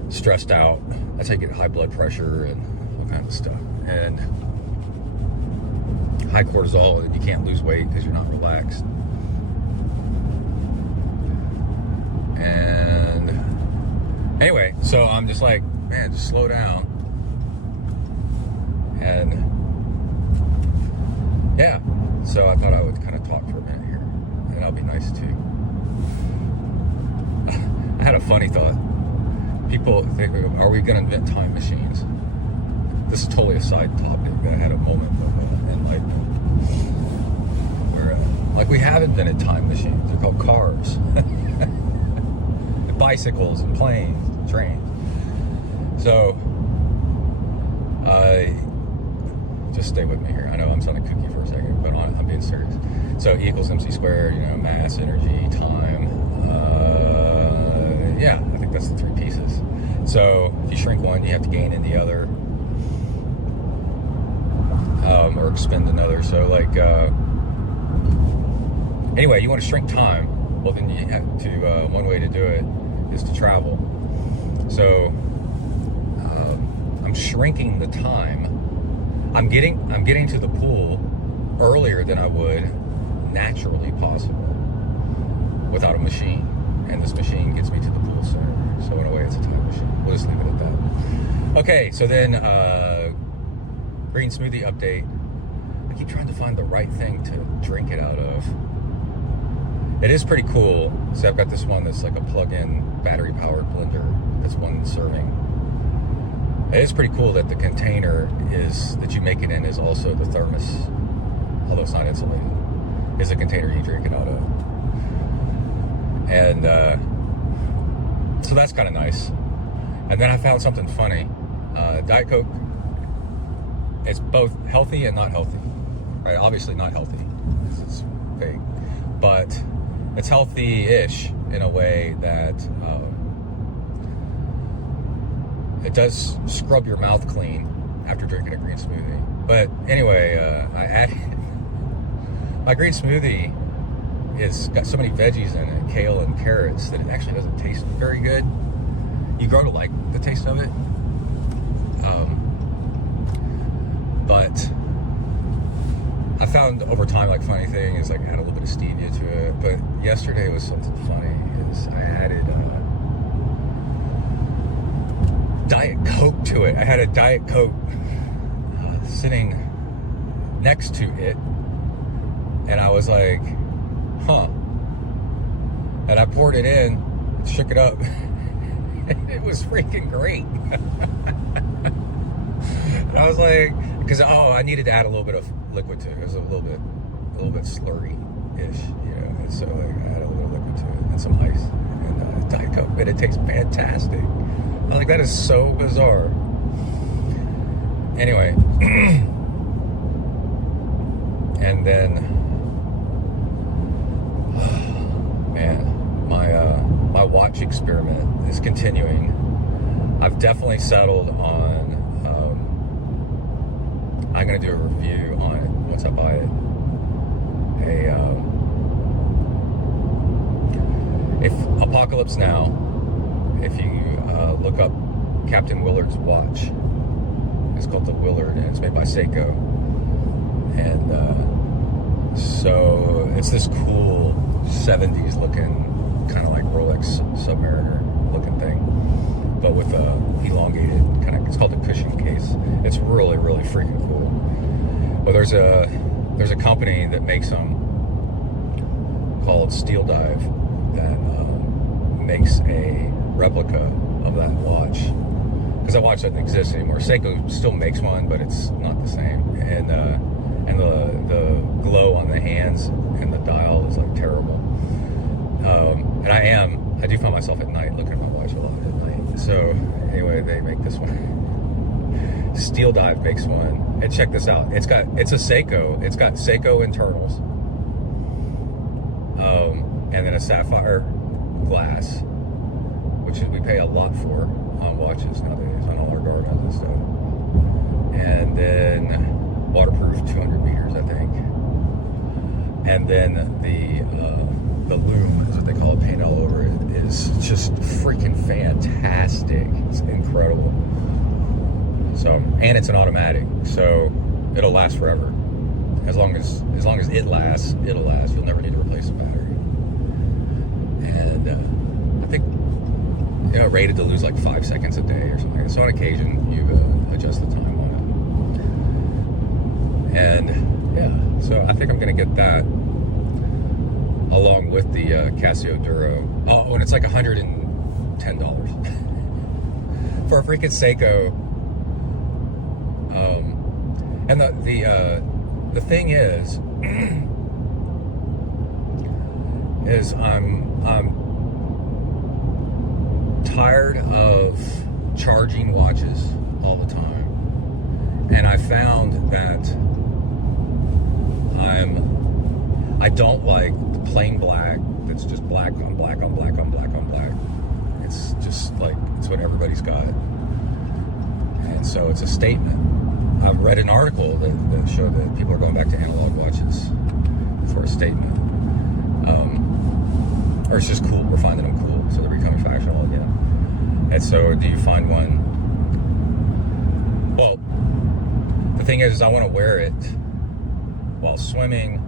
stressed out. That's how you get high blood pressure and all kinds of stuff. And high cortisol, and you can't lose weight because you're not relaxed. And anyway, so I'm just like, man, just slow down. And yeah, so I thought I would kind of talk for a minute here, and that'll be nice too. I had a funny thought. People think, are we going to invent time machines? This is totally a side topic. I had a moment of enlightenment where, like, we have invented time machines. They're called cars, and bicycles, and planes, and trains. So, just stay with me here. I know I'm sounding kooky for a second, but I'm being serious. So E equals MC squared. You know, mass, energy, time. Yeah, I think that's the three pieces. So if you shrink one, you have to gain in the other, or expend another. So like, anyway, you want to shrink time. Well, then you have to. One way to do it is to travel. So I'm shrinking the time. I'm getting to the pool earlier than I would naturally possible without a machine. And this machine gets me to the pool sooner. So in a way, it's a time machine. We'll just leave it at that. Okay, so then green smoothie update. I keep trying to find the right thing to drink it out of. It is pretty cool. So I've got this one that's like a plug-in battery-powered blender. That's one serving. It is pretty cool that the container that you make it in is also the thermos, although it's not insulated, is a container you drink it out of. And so that's kind of nice. And then I found something funny. Diet Coke, it's both healthy and not healthy, right? Obviously not healthy, it's fake, but it's healthy-ish in a way that it does scrub your mouth clean after drinking a green smoothie. But anyway, I added my green smoothie. It's got so many veggies in it, kale and carrots, that it actually doesn't taste very good. You grow to like the taste of it. But I found over time, like, funny thing is, like, I had a little bit of stevia to it. But yesterday was something funny, is I added Diet Coke to it. I had a Diet Coke sitting next to it, and I was like, huh. And I poured it in, shook it up, and it was freaking great. And I was like, because I needed to add a little bit of liquid to it. It was a little bit slurry-ish, you know. And so like, I added a little liquid to it and some ice and Diet Coke, and it tastes fantastic. I was like, that is so bizarre. Anyway, and then, man, my watch experiment is continuing. I've definitely settled on. I'm going to do a review on it once I buy it. If Apocalypse Now, if you look up Captain Willard's watch, it's called the Willard, and it's made by Seiko. And so it's this cool 70s looking, kind of like Rolex Submariner looking thing, but with a elongated kind of, it's called a cushion case. It's really, really freaking cool. Well, there's a company that makes them called Steel Dive that makes a replica of that watch, because that watch doesn't exist anymore. Seiko still makes one, but it's not the same, and the glow on the hands and the dial is like terrible. And I do find myself at night looking at my watch a lot at night. So anyway, they make this one. Steel Dive makes one, and check this out. It's a Seiko. It's got Seiko internals, and then a sapphire glass, which we pay a lot for on watches nowadays, on all our Garmins and stuff. And then waterproof 200 meters, I think. And then the loom, is what they call it, paint all over it, is just freaking fantastic. It's incredible. So, and it's an automatic, so it'll last forever. As long as it lasts, it'll last. You'll never need to replace the battery. And I think, you know, rated to lose like 5 seconds a day or something like that. So on occasion, you adjust the time on it. And yeah, so I think I'm gonna get that along with the Casio Duro. Oh, and it's like $110 for a freaking Seiko. And the thing is I'm tired of charging watches all the time, and I found that I don't like the plain black. That's just black on black on black on black on black. It's just like, it's what everybody's got. And so it's a statement. I've read an article that showed that people are going back to analog watches for a statement. Or it's just cool. We're finding them cool, so they're becoming fashionable again. And so do you find one? Well, the thing is I want to wear it while swimming,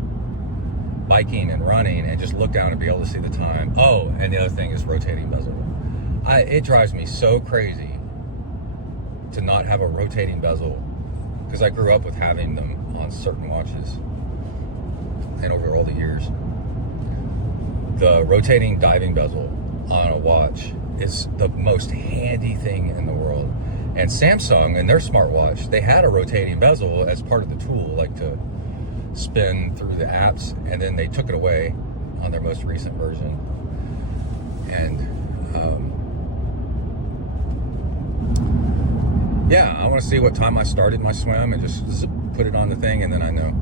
biking, and running, and just look down and be able to see the time. Oh, and the other thing is rotating bezel. It drives me so crazy to not have a rotating bezel, because I grew up with having them on certain watches, and over all the years, the rotating diving bezel on a watch is the most handy thing in the world. And Samsung, in their smartwatch, they had a rotating bezel as part of the tool, like to spin through the apps, and then they took it away on their most recent version. And yeah, I want to see what time I started my swim and just put it on the thing, and then I know.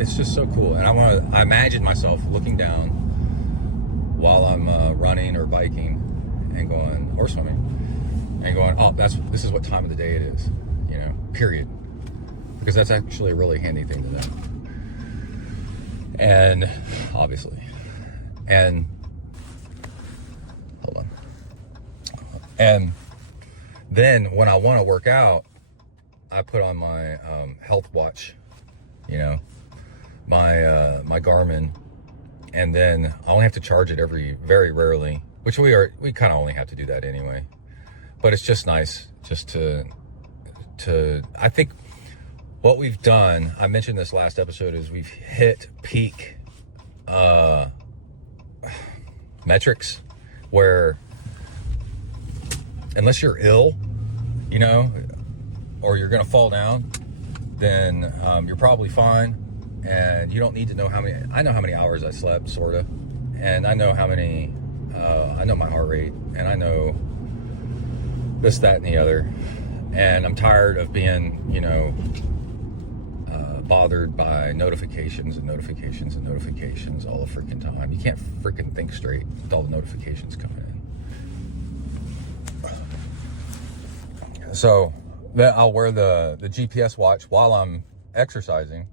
It's just so cool. And I imagine myself looking down while I'm running or biking and going, or swimming, and going, oh, this is what time of the day it is, you know. period. Because that's actually a really handy thing to know. And obviously, and hold on. And then when I want to work out, I put on my health watch, you know, my Garmin, and then I only have to charge it very rarely, which we kind of only have to do that anyway. But it's just nice just to I think what we've done, I mentioned this last episode, is we've hit peak metrics where unless you're ill, you know, or you're gonna fall down, then you're probably fine, and you don't need to know how many. I know how many hours I slept, sorta, and I know how many. I know my heart rate, and I know this, that, and the other, and I'm tired of being, you know, bothered by notifications and notifications and notifications all the freaking time. You can't freaking think straight with all the notifications coming in. So then I'll wear the GPS watch while I'm exercising,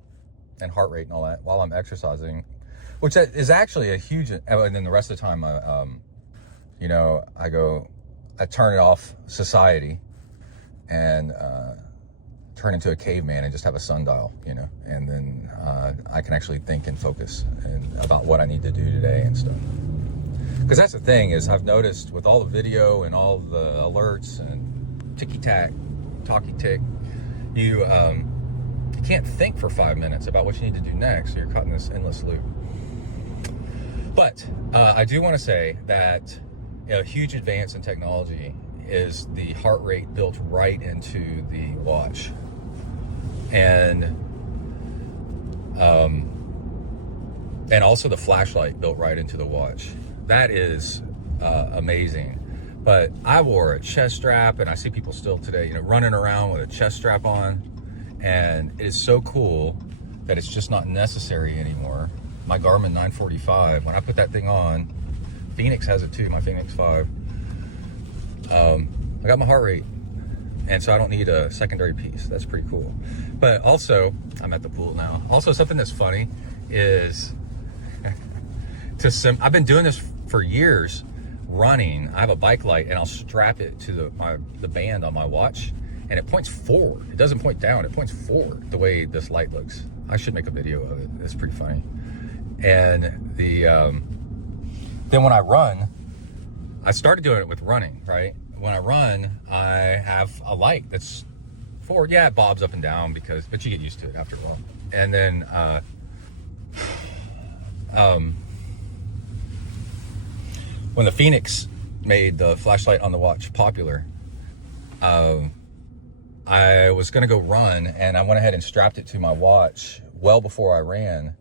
and heart rate and all that while I'm exercising, which is actually a huge. And then the rest of the time, you know, I turn it off society and turn into a caveman and just have a sundial, you know, and then I can actually think and focus about what I need to do today and stuff. Because that's the thing, is I've noticed with all the video and all the alerts and ticky-tack, talky-tick, you can't think for 5 minutes about what you need to do next, so you're caught in this endless loop. But I do want to say that a huge advance in technology is the heart rate built right into the watch, and also the flashlight built right into the watch. That is amazing. But I wore a chest strap, and I see people still today, you know, running around with a chest strap on, and it is so cool that it's just not necessary anymore. My Garmin 945, when I put that thing on, Phoenix has it too, my Phoenix 5. I got my heart rate, and so I don't need a secondary piece. That's pretty cool. But also, I'm at the pool now. Also, something that's funny is I've been doing this for years, running. I have a bike light, and I'll strap it to the band on my watch, and it points forward. It doesn't point down, it points forward the way this light looks. I should make a video of it. It's pretty funny. And then when I run, I started doing it with running, right? When I run, I have a light that's forward. Yeah, it bobs up and down but you get used to it after a while. And then when the Phoenix made the flashlight on the watch popular, I was gonna go run, and I went ahead and strapped it to my watch well before I ran,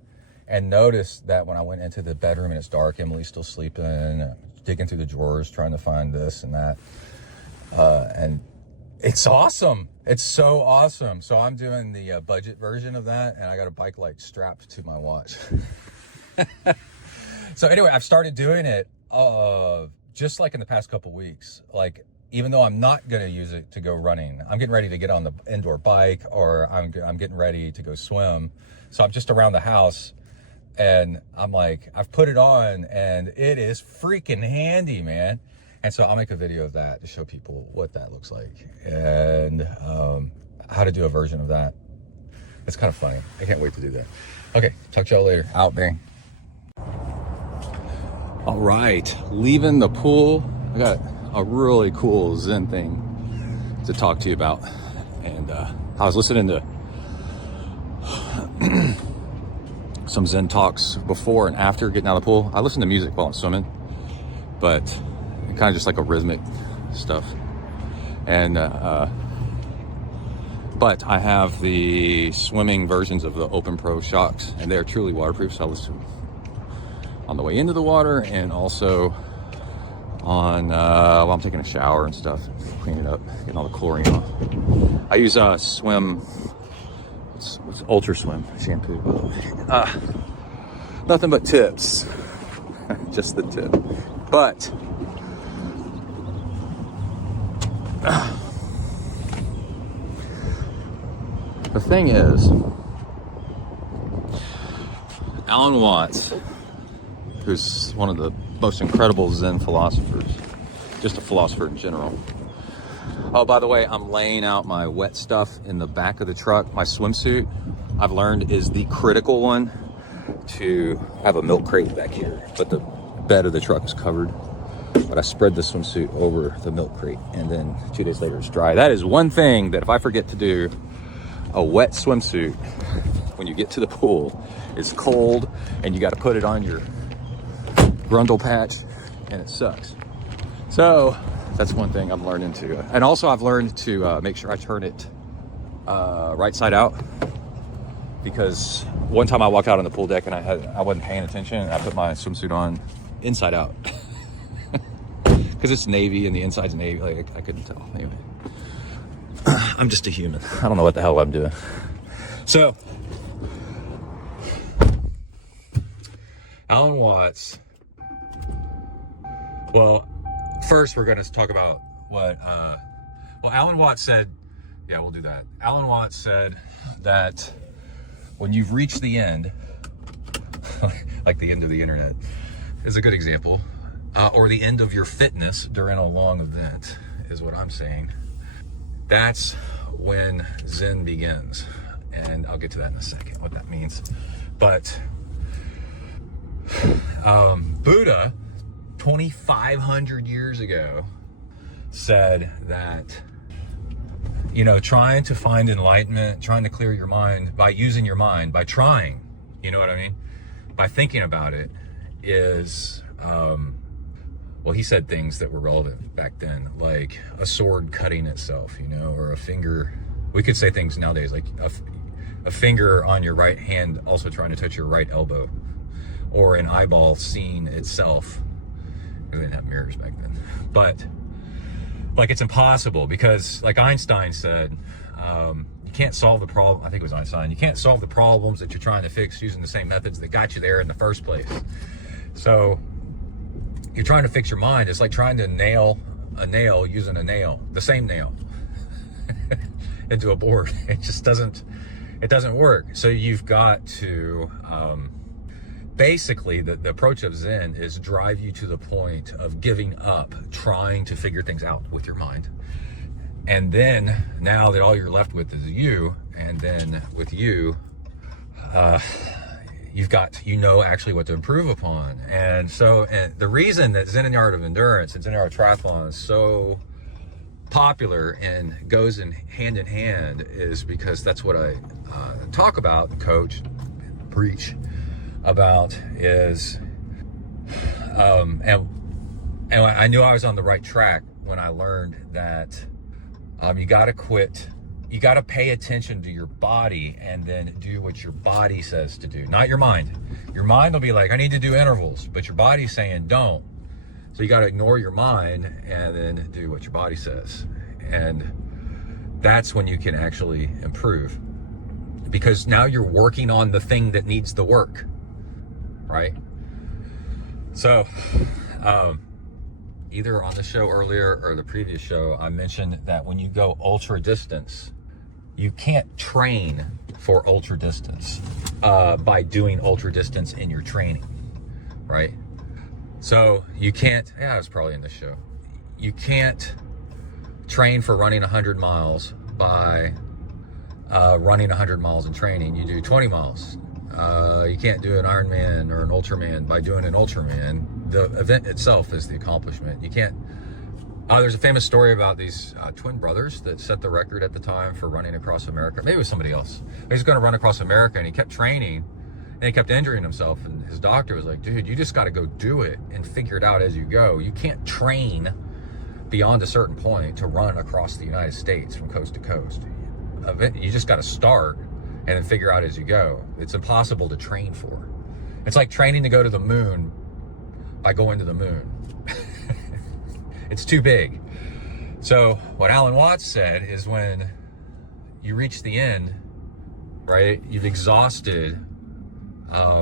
and noticed that when I went into the bedroom and it's dark, Emily's still sleeping, digging through the drawers, trying to find this and that. And it's awesome. It's so awesome. So I'm doing the budget version of that, and I got a bike light strapped to my watch. So anyway, I've started doing it just like in the past couple weeks. Like, even though I'm not going to use it to go running, I'm getting ready to get on the indoor bike, or I'm getting ready to go swim. So I'm just around the house, and I'm like, I've put it on, and it is freaking handy, man. And so I'll make a video of that to show people what that looks like, and how to do a version of that. It's kind of funny. I can't wait to do that. Okay, talk to y'all later. Out, bang. All right, leaving the pool. I got a really cool Zen thing to talk to you about. And I was listening to some Zen talks before and after getting out of the pool. I listen to music while I'm swimming, but kind of just like a rhythmic stuff. And but I have the swimming versions of the Open Pro shocks, and they're truly waterproof, so I listen on the way into the water, and also on while I'm taking a shower and stuff, cleaning it up, getting all the chlorine off. I use swim, it's Ultra Swim shampoo, by the way. Nothing but tips, just the tip. But The thing is, Alan Watts, who's one of the most incredible Zen philosophers, just a philosopher in general. Oh, by the way, I'm laying out my wet stuff in the back of the truck. My swimsuit, I've learned, is the critical one to have a milk crate back here, but the bed of the truck is covered. But I spread the swimsuit over the milk crate, and then 2 days later it's dry. That is one thing that if I forget to do, a wet swimsuit when you get to the pool is cold, and you got to put it on your grundle patch, and it sucks. So that's one thing I'm learning to. And also I've learned to make sure I turn it right side out, because one time I walked out on the pool deck and I wasn't paying attention, and I put my swimsuit on inside out. Because it's navy and the inside's navy, like I couldn't tell. Anyway, I'm just a human. I don't know what the hell I'm doing. So, Alan Watts. Well, first we're going to talk about what, Alan Watts said. Yeah, we'll do that. Alan Watts said that when you've reached the end, like the end of the internet is a good example, or the end of your fitness during a long event is what I'm saying. That's when Zen begins. And I'll get to that in a second, what that means. But Buddha, 2,500 years ago, said that, you know, trying to find enlightenment, trying to clear your mind by using your mind, by trying, you know what I mean? By thinking about it is, well, he said things that were relevant back then, like a sword cutting itself, you know, or a finger. We could say things nowadays like a finger on your right hand also trying to touch your right elbow, or an eyeball seeing itself. We didn't have mirrors back then. But like, it's impossible, because like Einstein said, you can't solve the problem. I think it was Einstein. You can't solve the problems that you're trying to fix using the same methods that got you there in the first place. So you're trying to fix your mind. It's like trying to nail a nail using a nail, the same nail, into a board. It just doesn't work. So you've got to, basically the approach of Zen is drive you to the point of giving up trying to figure things out with your mind. And then now that all you're left with is you, and then with you, you've got, you know, actually what to improve upon. And so, and the reason that Zen and the Art of Endurance and Zen and the Art of Triathlon is so popular and goes in hand is because that's what I talk about and coach, preach about is, and I knew I was on the right track when I learned that you got to quit. You got to pay attention to your body and then do what your body says to do, not your mind. Your mind will be like, I need to do intervals, but your body's saying don't. So you got to ignore your mind and then do what your body says. And that's when you can actually improve, because now you're working on the thing that needs the work, right? So, either on the show earlier or the previous show, I mentioned that when you go ultra distance, you can't train for ultra distance by doing ultra distance in your training, right? So you can't, yeah, it was probably in the show. You can't train for running 100 miles by running 100 miles in training. You do 20 miles. You can't do an Ironman or an Ultraman by doing an Ultraman. The event itself is the accomplishment. You can't. There's a famous story about these twin brothers that set the record at the time for running across America. Maybe it was somebody else. He was going to run across America, and he kept training, and he kept injuring himself. And his doctor was like, dude, you just got to go do it and figure it out as you go. You can't train beyond a certain point to run across the United States from coast to coast. You just got to start and then figure out as you go. It's impossible to train for. It's like training to go to the moon by going to the moon. It's too big. So what Alan Watts said is when you reach the end, right, you've exhausted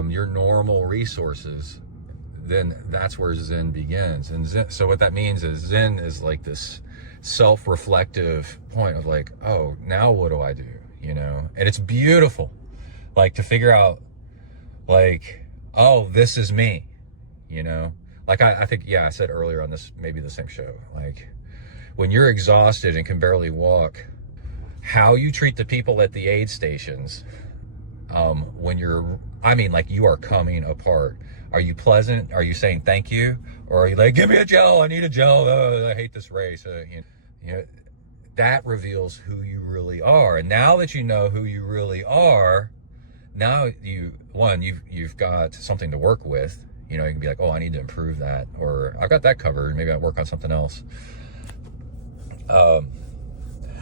your normal resources, then that's where Zen begins. And Zen, so what that means is Zen is like this self-reflective point of like, oh, now what do I do? you know, and it's beautiful, like, to figure out, like, oh, this is me, you know. Like, I think, yeah, I said earlier on this, maybe the same show, like, when you're exhausted and can barely walk, how you treat the people at the aid stations, when you're, I mean, like, you are coming apart. Are you pleasant? Are you saying thank you? Or are you like, give me a gel, I need a gel, I hate this race. You know, that reveals who you really are. And now that you know who you really are, now you've got something to work with. You know, you can be like, oh, I need to improve that, or I've got that covered, maybe I work on something else.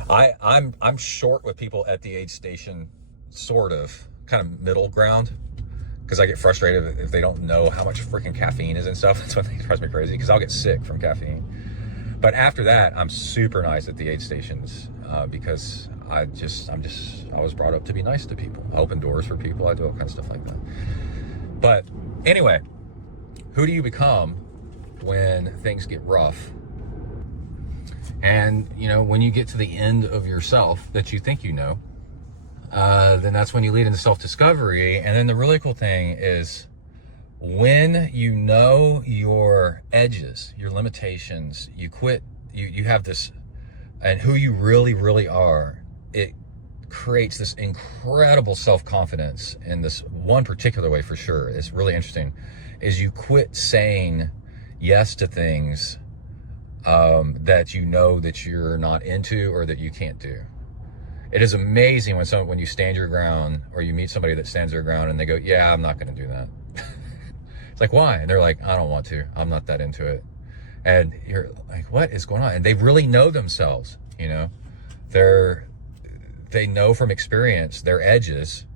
I'm short with people at the aid station, sort of, kind of middle ground, because I get frustrated if they don't know how much freaking caffeine is and stuff. That's what drives me crazy, because I'll get sick from caffeine. But after that, I'm super nice at the aid stations, because I was brought up to be nice to people. I open doors for people. I do all kinds of stuff like that. But anyway, who do you become when things get rough? And, you know, when you get to the end of yourself that you think you know, then that's when you lead into self-discovery. And then the really cool thing is, when you know your edges, your limitations, you quit, you have this, and who you really, really are, it creates this incredible self-confidence in this one particular way, for sure. It's really interesting, is you quit saying yes to things that you know that you're not into or that you can't do. It is amazing when you stand your ground, or you meet somebody that stands their ground and they go, yeah, I'm not going to do that. It's like, why? And they're like, I don't want to. I'm not that into it. And you're like, what is going on? And they really know themselves, you know. They know from experience their edges.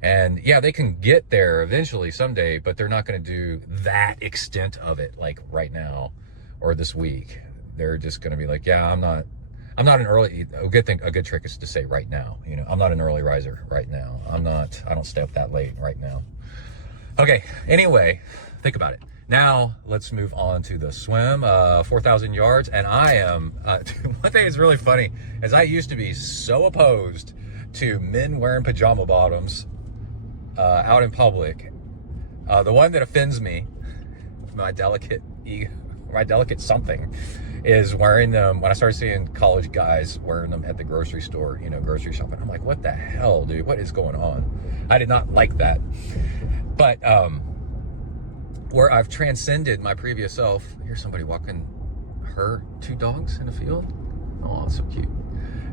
And yeah, they can get there eventually someday, but they're not going to do that extent of it, like right now or this week. They're just going to be like, yeah, I'm not an early, a good trick is to say right now, you know, I'm not an early riser right now. I don't stay up that late right now. Okay. Anyway, think about it. Now let's move on to the swim, 4,000 yards. And I am, one thing that's really funny is I used to be so opposed to men wearing pajama bottoms out in public. The one that offends me, my delicate ego, my delicate something, is wearing them when I started seeing college guys wearing them at the grocery store, you know, grocery shopping. I'm like, what the hell, dude? What is going on? I did not like that. But where I've transcended my previous self, here's somebody walking her 2 dogs in a field. Oh, so cute.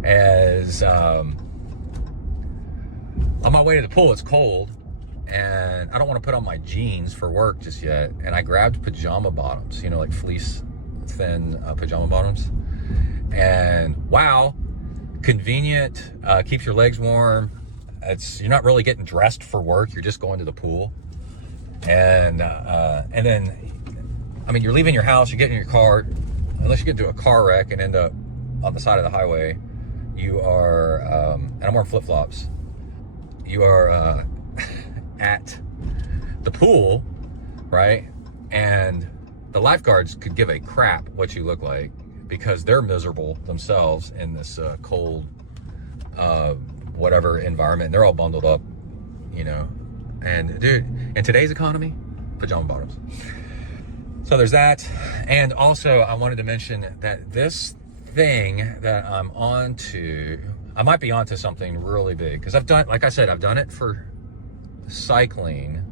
As on my way to the pool, it's cold, and I don't want to put on my jeans for work just yet. And I grabbed pajama bottoms, you know, like fleece thin pajama bottoms. And wow, convenient, keeps your legs warm. You're not really getting dressed for work. You're just going to the pool. And then, I mean, you're leaving your house, you get in your car, unless you get into a car wreck and end up on the side of the highway, you are, and I'm wearing flip-flops, you are at the pool, right? And the lifeguards could give a crap what you look like, because they're miserable themselves in this cold, whatever environment. They're all bundled up, you know. And dude, in today's economy, pajama bottoms. So there's that. And also, I wanted to mention that this thing that I'm onto, I might be onto something really big, because I've done, like I said, I've done it for cycling.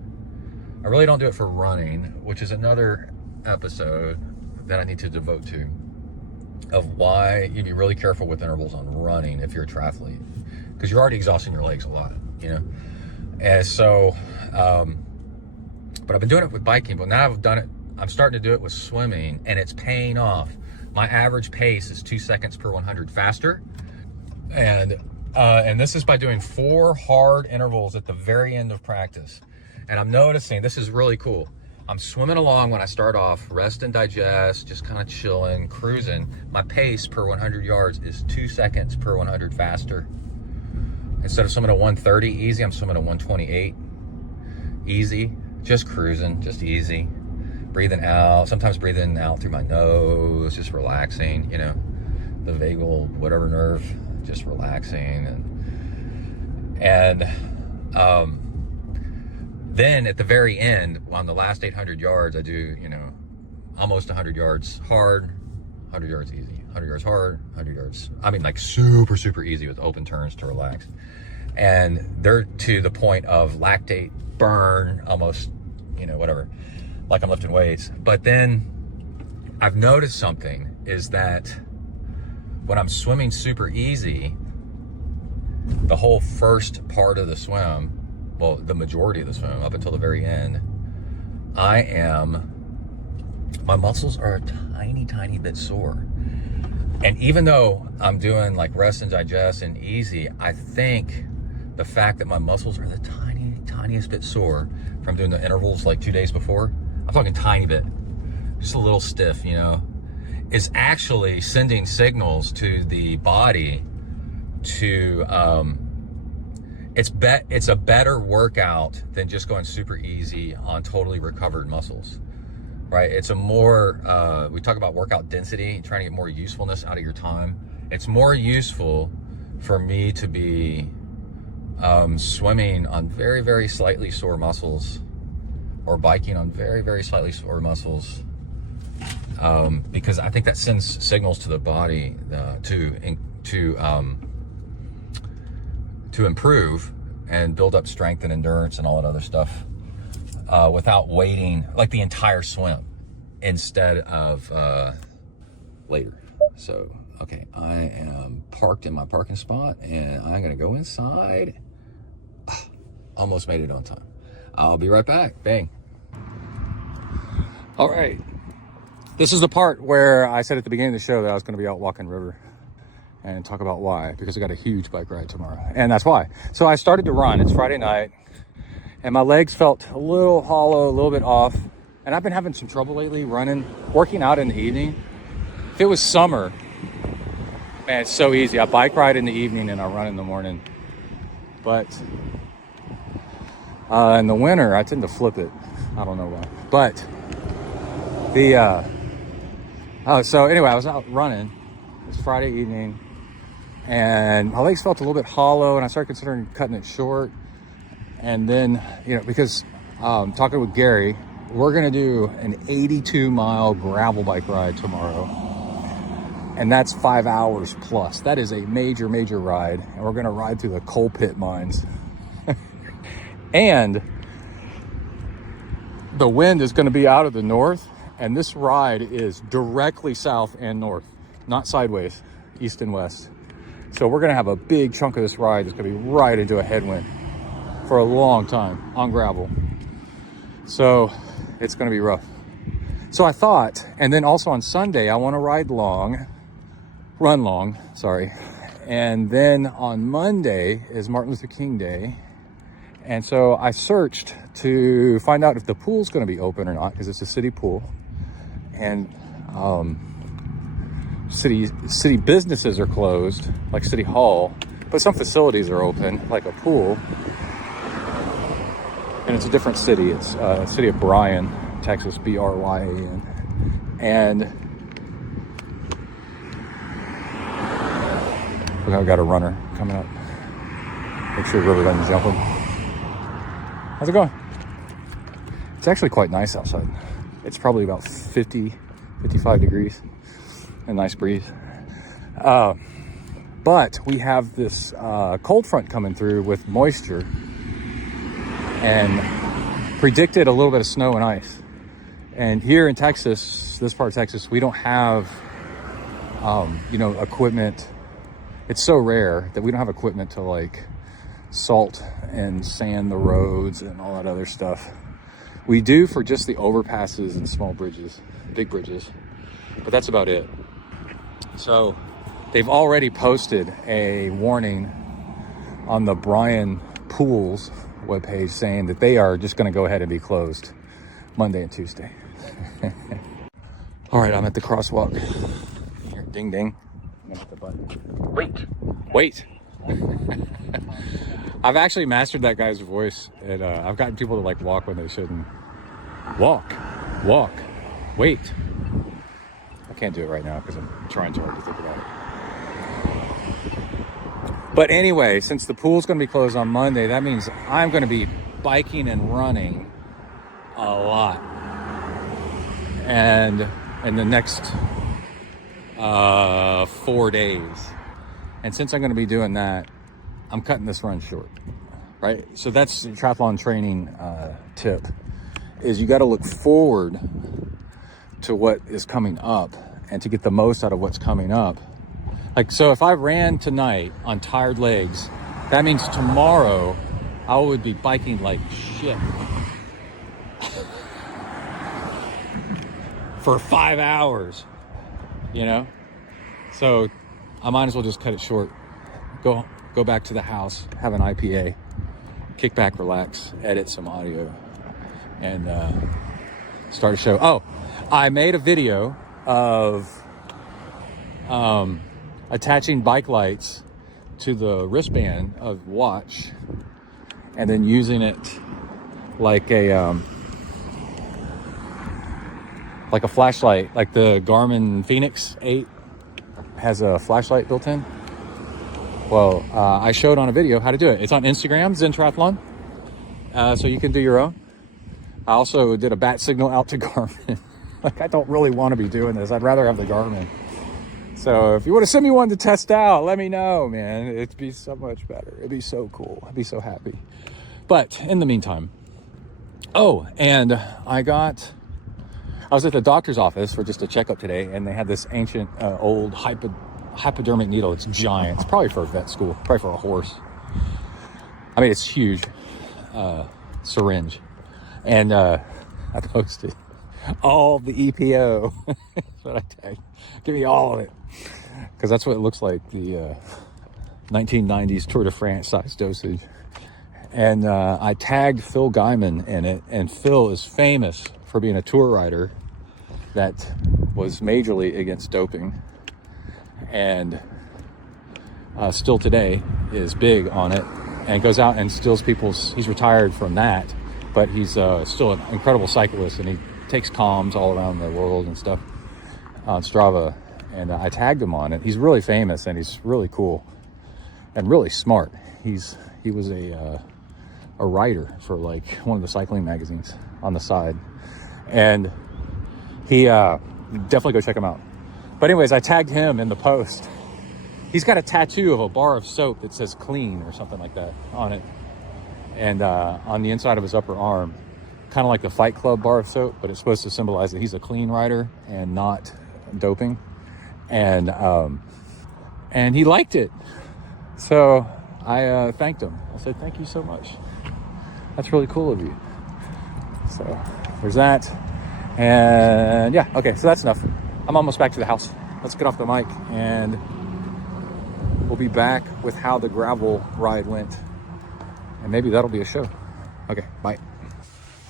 I really don't do it for running, which is another episode that I need to devote to, of why you'd be really careful with intervals on running if you're a triathlete, because you're already exhausting your legs a lot, you know. And so, but I've been doing it with biking, but now I've done it, I'm starting to do it with swimming, and it's paying off. My average pace is 2 seconds per 100 faster. And this is by doing 4 hard intervals at the very end of practice. And I'm noticing, this is really cool. I'm swimming along when I start off, rest and digest, just kind of chilling, cruising. My pace per 100 yards is 2 seconds per 100 faster. Instead of swimming at 130 easy, I'm swimming at 128 easy, just cruising, just easy. Breathing out, sometimes breathing out through my nose, just relaxing, you know, the vagal, whatever nerve, just relaxing. And then at the very end, on the last 800 yards, I do, almost 100 yards hard, 100 yards easy, 100 yards hard, 100 yards, like super, super easy with open turns to relax. And they're to the point of lactate burn, almost, whatever, like I'm lifting weights. But then I've noticed something is that when I'm swimming super easy, the whole first part of the swim, well, the majority of the swim up until the very end, my muscles are a tiny, tiny bit sore. And even though I'm doing like rest and digest and easy, I think the fact that my muscles are the tiniest bit sore from doing the intervals like 2 days before, I'm talking tiny bit, just a little stiff, is actually sending signals to the body to, it's a better workout than just going super easy on totally recovered muscles, right? It's a more, we talk about workout density, trying to get more usefulness out of your time. It's more useful for me to be swimming on very, very slightly sore muscles, or biking on very, very slightly sore muscles, because I think that sends signals to the body to improve and build up strength and endurance and all that other stuff, without waiting like the entire swim instead of later. So, okay, I am parked in my parking spot and I'm gonna go inside. Almost made it on time. I'll be right back. Bang. All right. This is the part where I said at the beginning of the show that I was going to be out walking river and talk about why, because I got a huge bike ride tomorrow. And that's why. So I started to run. It's Friday night and my legs felt a little hollow, a little bit off. And I've been having some trouble lately working out in the evening. If it was summer, man, it's so easy. I bike ride in the evening and I run in the morning. But in the winter, I tend to flip it. I don't know why. But so anyway, I was out running. It's Friday evening and my legs felt a little bit hollow and I started considering cutting it short. And then, because talking with Gary, we're going to do an 82-mile gravel bike ride tomorrow. And that's 5 hours plus. That is a major, major ride. And we're going to ride through the coal pit mines. And the wind is going to be out of the north. And this ride is directly south and north, not sideways, east and west. So we're going to have a big chunk of this ride that's going to be right into a headwind for a long time on gravel. So it's going to be rough. So I thought, and then also on Sunday, I want to run long, sorry. And then on Monday is Martin Luther King Day. And so I searched to find out if the pool's going to be open or not, because it's a city pool. And city businesses are closed, like City Hall, but some facilities are open, like a pool. And it's a different city. It's the city of Bryan, Texas, Bryan. And look, I've got a runner coming up. Make sure River doesn't jump him. How's it going? It's actually quite nice outside. It's probably about 50, 55 degrees. A nice breeze. But we have this cold front coming through with moisture and predicted a little bit of snow and ice. And here in Texas, this part of Texas, we don't have, equipment. It's so rare that we don't have equipment to like salt and sand the roads and all that other stuff. We do for just the overpasses and small bridges, big bridges, but that's about it. So they've already posted a warning on the Bryan Pools webpage saying that they are just going to go ahead and be closed Monday and Tuesday. All right, I'm at the crosswalk. Here, ding, ding. I'm gonna hit the button. Wait. I've actually mastered that guy's voice, and I've gotten people to like walk when they shouldn't. Walk, wait. I can't do it right now because I'm trying too hard to think about it. But anyway, since the pool's going to be closed on Monday, that means I'm going to be biking and running a lot. And in the next 4 days. And since I'm going to be doing that, I'm cutting this run short, right? So that's the triathlon training tip, is you got to look forward to what is coming up and to get the most out of what's coming up. Like, so if I ran tonight on tired legs, that means tomorrow I would be biking like shit for 5 hours, you know? So I might as well just cut it short. Go back to the house, have an IPA, kick back, relax, edit some audio, and start a show. Oh, I made a video of attaching bike lights to the wristband of watch and then using it like a flashlight, like the Garmin Fenix 8 has a flashlight built in. Well, I showed on a video how to do it. It's on Instagram, Zen Triathlon, so you can do your own. I also did a bat signal out to Garmin. Like, I don't really want to be doing this. I'd rather have the Garmin. So if you want to send me one to test out, let me know, man. It'd be so much better. It'd be so cool. I'd be so happy. But in the meantime, oh, and I was at the doctor's office for just a checkup today, and they had this ancient old hypodermic needle. It's giant. It's probably for a vet school, probably for a horse. I mean, it's huge. Syringe. And I posted all the EPO. That's what I tagged. Give me all of it. Because that's what it looks like, the 1990s Tour de France size dosage. And I tagged Phil Guyman in it. And Phil is famous for being a tour rider that was majorly against doping. And still today is big on it. And goes out and steals people's... He's retired from that. But he's still an incredible cyclist. And he takes comms all around the world and stuff on Strava. And I tagged him on it. He's really famous and he's really cool and really smart. He was a writer for like one of the cycling magazines on the side, and he definitely go check him out. But anyways, I tagged him in the post. He's got a tattoo of a bar of soap that says clean or something like that on it, and on the inside of his upper arm, kind of like the Fight Club bar of soap, but it's supposed to symbolize that he's a clean rider and not doping. And he liked it. So I thanked him. I said, thank you so much. That's really cool of you. So there's that. And yeah, okay, so that's enough. I'm almost back to the house. Let's get off the mic and we'll be back with how the gravel ride went. And maybe that'll be a show. Okay, bye.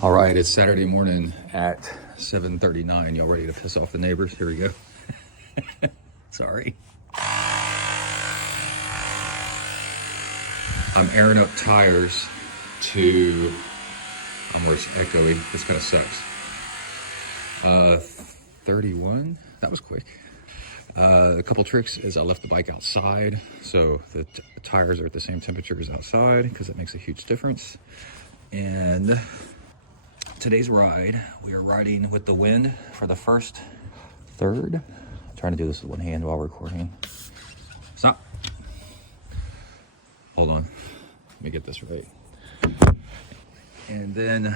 All right, it's Saturday morning at 7:39. Y'all ready to piss off the neighbors? Here we go. Sorry. I'm airing up tires to... where it's echoey. This kind of sucks. 31. That was quick. A couple tricks is I left the bike outside, so the tires are at the same temperature as outside because it makes a huge difference. And today's ride, we are riding with the wind for the first third. I'm trying to do this with one hand while recording. Stop. Hold on. Let me get this right. And then,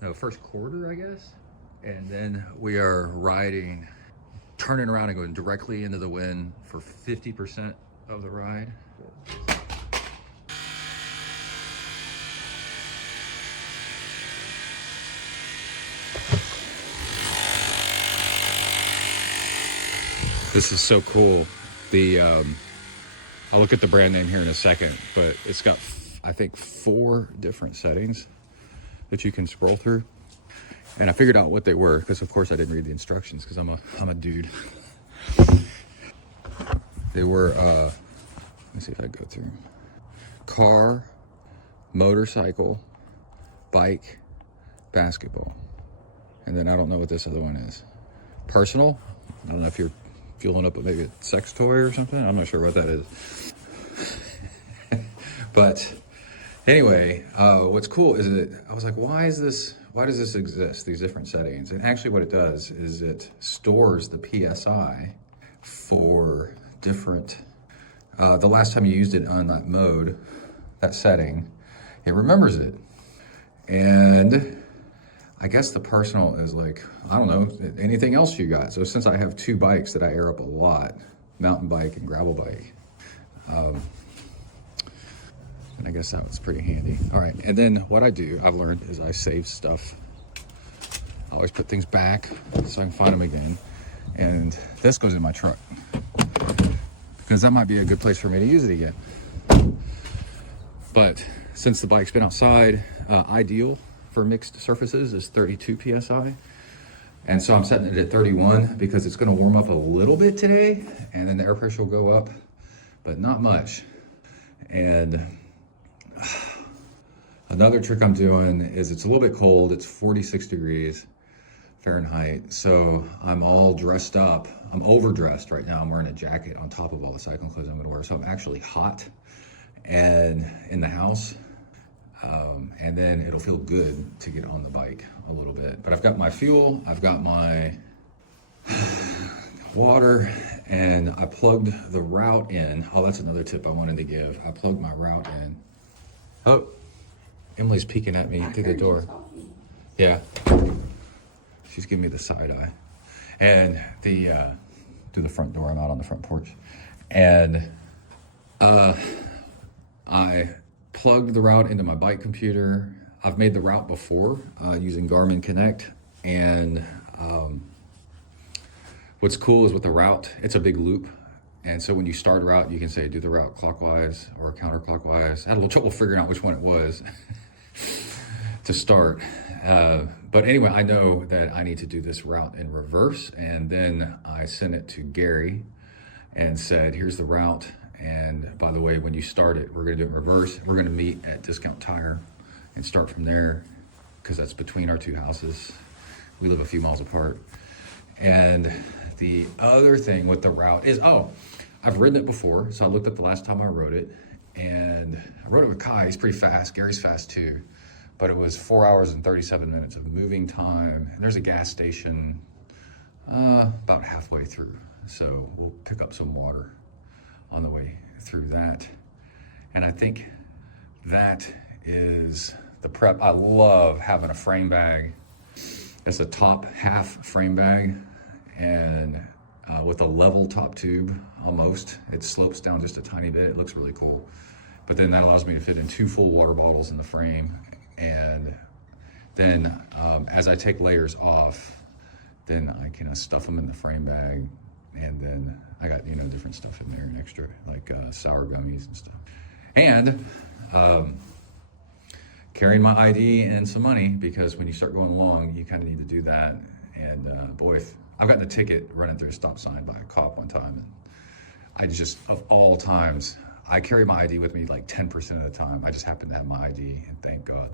no, first quarter, I guess. And then we are riding, turning around and going directly into the wind for 50% of the ride. This is so cool. I'll look at the brand name here in a second, but it's got, I think, 4 different settings that you can scroll through. And I figured out what they were, because of course I didn't read the instructions, because I'm a dude. They were, let me see if I go through. Car, motorcycle, bike, basketball. And then I don't know what this other one is. Personal, I don't know if you're fueling up maybe a sex toy or something. I'm not sure what that is. But anyway, what's cool is that I was like, why does this exist, these different settings? And actually what it does is it stores the PSI for different, the last time you used it on that mode, that setting, it remembers it. And I guess the personal is like, I don't know, anything else you got. So since I have 2 bikes that I air up a lot, mountain bike and gravel bike, and I guess that was pretty handy. All right, and then what I do, I've learned, is I save stuff. I always put things back so I can find them again. And this goes in my truck because that might be a good place for me to use it again. But since the bike's been outside, ideal for mixed surfaces is 32 PSI. And so I'm setting it at 31 because it's gonna warm up a little bit today and then the air pressure will go up, but not much. And another trick I'm doing is it's a little bit cold, it's 46 degrees Fahrenheit. So I'm all dressed up. I'm overdressed right now. I'm wearing a jacket on top of all the cycling clothes I'm gonna wear. So I'm actually hot and in the house. And then it'll feel good to get on the bike a little bit. But I've got my fuel, I've got my water, and I plugged the route in. Oh, that's another tip I wanted to give. I plugged my route in. Oh, Emily's peeking at me through the door. Yeah, she's giving me the side eye. And through the front door, I'm out on the front porch. And I plugged the route into my bike computer. I've made the route before using Garmin Connect. And what's cool is with the route, it's a big loop. And so when you start a route, you can say, do the route clockwise or counterclockwise. I had a little trouble figuring out which one it was to start. But anyway, I know that I need to do this route in reverse. And then I sent it to Gary and said, here's the route. And by the way, when you start it, we're gonna do it in reverse. We're gonna meet at Discount Tire and start from there because that's between our 2 houses. We live a few miles apart. And the other thing with the route is, I've ridden it before. So I looked at the last time I rode it, and I rode it with Kai. He's pretty fast. Gary's fast too. But it was 4 hours and 37 minutes of moving time. And there's a gas station about halfway through. So we'll pick up some water on the way through that. And I think that is the prep. I love having a frame bag. It's a top half frame bag and with a level top tube almost. It slopes down just a tiny bit. It looks really cool. But then that allows me to fit in 2 full water bottles in the frame. And then as I take layers off, then I can stuff them in the frame bag. And then I got, different stuff in there and extra, like sour gummies and stuff. And carrying my ID and some money, because when you start going long, you kind of need to do that. And boy, I've gotten a ticket running through a stop sign by a cop one time. And I just, of all times, I carry my ID with me like 10% of the time. I just happen to have my ID, and thank God,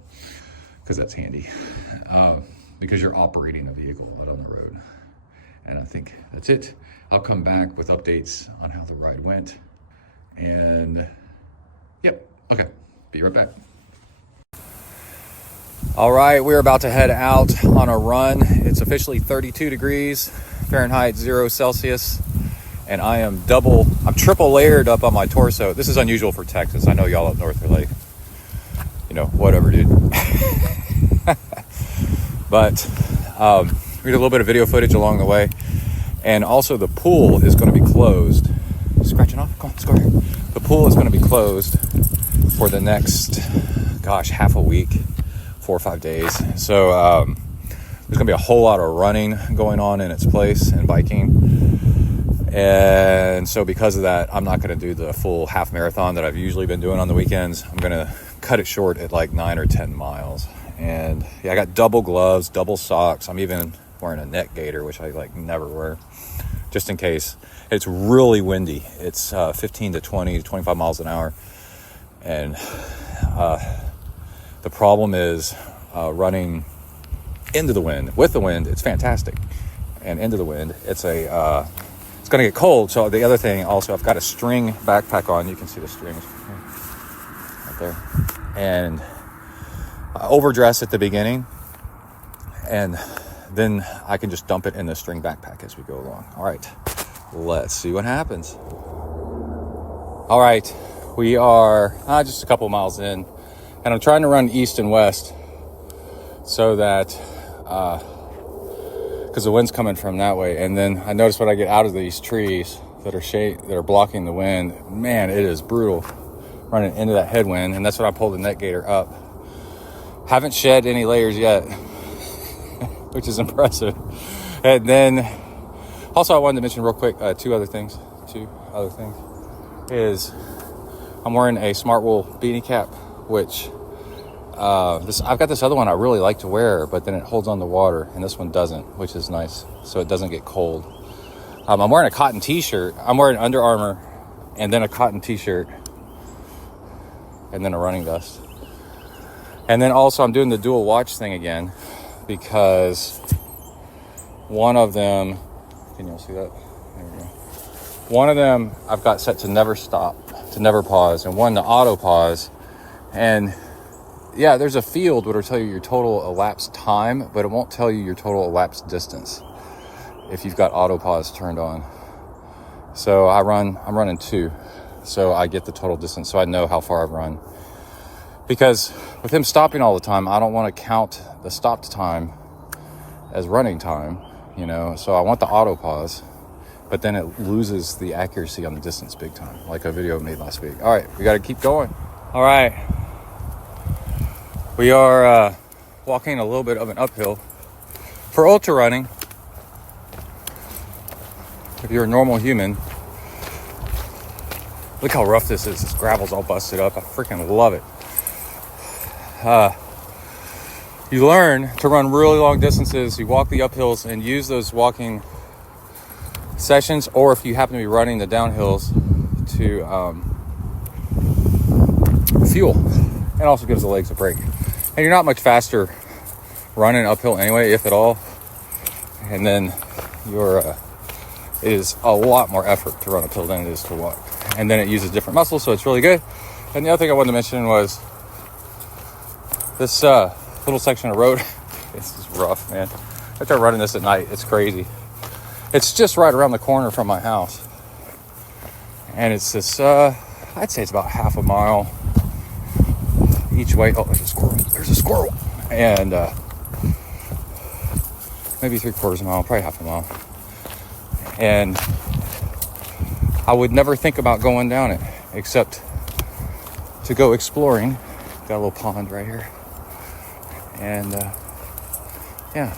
because that's handy. Because you're operating a vehicle out on the road. And I think that's it. I'll come back with updates on how the ride went. And yep, okay, be right back. All right, we're about to head out on a run. It's officially 32 degrees Fahrenheit, 0 Celsius. And I'm triple layered up on my torso. This is unusual for Texas. I know y'all up north are like, whatever, dude. But we did a little bit of video footage along the way. And also the pool is going to be closed. Scratching off? Come on, let's go here. The pool is going to be closed for the next, half a week, 4 or 5 days. So there's going to be a whole lot of running going on in its place and biking. And so because of that, I'm not going to do the full half marathon that I've usually been doing on the weekends. I'm going to cut it short at like 9 or 10 miles. And I got double gloves, double socks. I'm even wearing a neck gaiter, which I never wear, just in case. It's really windy. It's 15 to 20 to 25 miles an hour. And the problem is running into the wind. With the wind, it's fantastic. And into the wind, it's it's going to get cold. So the other thing also, I've got a string backpack on. You can see the strings right there. And I overdress at the beginning, and then I can just dump it in the string backpack as we go along. All right, let's see what happens. All right, we are just a couple miles in, and I'm trying to run east and west so that, because the wind's coming from that way. And then I notice when I get out of these trees that are blocking the wind, man, it is brutal running into that headwind. And that's when I pull the neck gaiter up. Haven't shed any layers yet, which is impressive. And then also I wanted to mention real quick, two other things is I'm wearing a Smart Wool beanie cap, which I've got this other one I really like to wear, but then it holds on the water, and this one doesn't, which is nice, so it doesn't get cold. I'm wearing a cotton t-shirt. I'm wearing Under Armour, and then a cotton t-shirt, and then a running vest. And then also I'm doing the dual watch thing again, because one of them, can you all see that? There we go. One of them I've got set to never stop, to never pause, and one to auto pause. And yeah, there's a field that'll tell you your total elapsed time, but it won't tell you your total elapsed distance if you've got auto pause turned on. So I'm running 2, so I get the total distance, so I know how far I've run. Because with him stopping all the time, I don't want to count the stopped time as running time, you know. So I want the auto pause, but then it loses the accuracy on the distance big time, like a video I made last week. All right, we got to keep going. All right. We are walking a little bit of an uphill. For ultra running, if you're a normal human, look how rough this is. This gravel's all busted up. I freaking love it. You learn to run really long distances. You walk the uphills and use those walking sessions, or if you happen to be running the downhills, to fuel. It also gives the legs a break. And you're not much faster running uphill anyway, if at all. And then it is a lot more effort to run uphill than it is to walk. And then it uses different muscles, so it's really good. And the other thing I wanted to mention was this little section of road. This is rough, man. I start running this at night. It's crazy. It's just right around the corner from my house. And it's this, I'd say it's about half a mile each way. Oh, there's a squirrel. There's a squirrel. And maybe 3/4 mile, probably half a mile. And I would never think about going down it except to go exploring. Got a little pond right here. And yeah,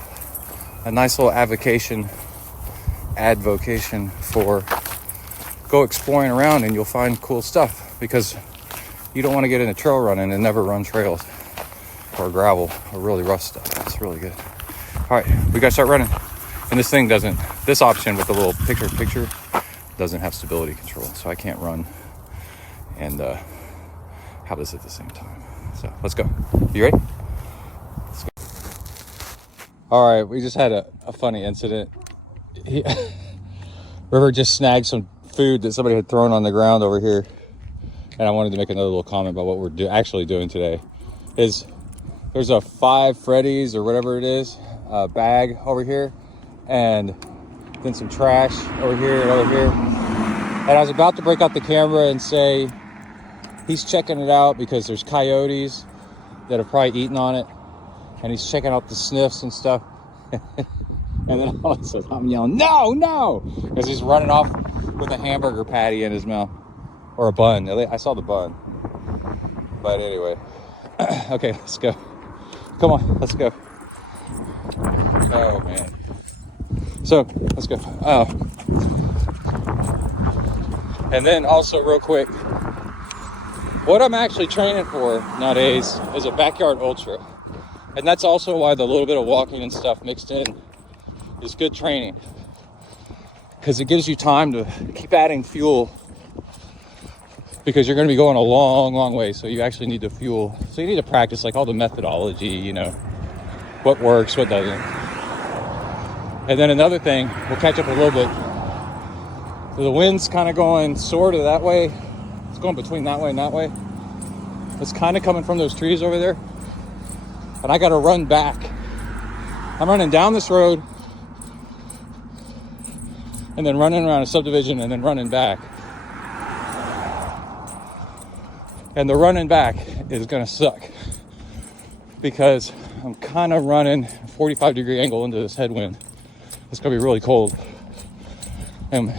a nice little advocation for go exploring around, and you'll find cool stuff, because you don't want to get into trail running and never run trails or gravel or really rough stuff. It's really good. All right, we gotta start running. And this thing doesn't, this option with the little picture doesn't have stability control, so I can't run and have this at the same time. So let's go. You ready? Let's go. All right, we just had a funny incident. River just snagged some food that somebody had thrown on the ground over here, and I wanted to make another little comment about what we're actually doing today. There's a 5 Freddy's or whatever it is bag over here, and then some trash over here and over here. And I was about to break out the camera and say he's checking it out because there's coyotes that have probably eaten on it, and he's checking out the sniffs and stuff. And then all of a sudden I'm yelling, no, because he's running off with a hamburger patty in his mouth, or a bun. I saw the bun. But anyway, okay, let's go. Come on, let's go. Oh man. So let's go. And then also real quick, what I'm actually training for nowadays is a backyard ultra. And that's also why the little bit of walking and stuff mixed in is good training, because it gives you time to keep adding fuel, because you're going to be going a long way, so you actually need to fuel. So you need to practice like all the methodology, you know, what works, what doesn't. And then another thing, we'll catch up a little bit, The wind's kind of going sort of that way. It's going between that way and that way. It's kind of coming from those trees over there. And I got to run back. I'm running down this road and then running around a subdivision and then running back. And the running back is going to suck because I'm kind of running a 45-degree angle into this headwind. It's going to be really cold. And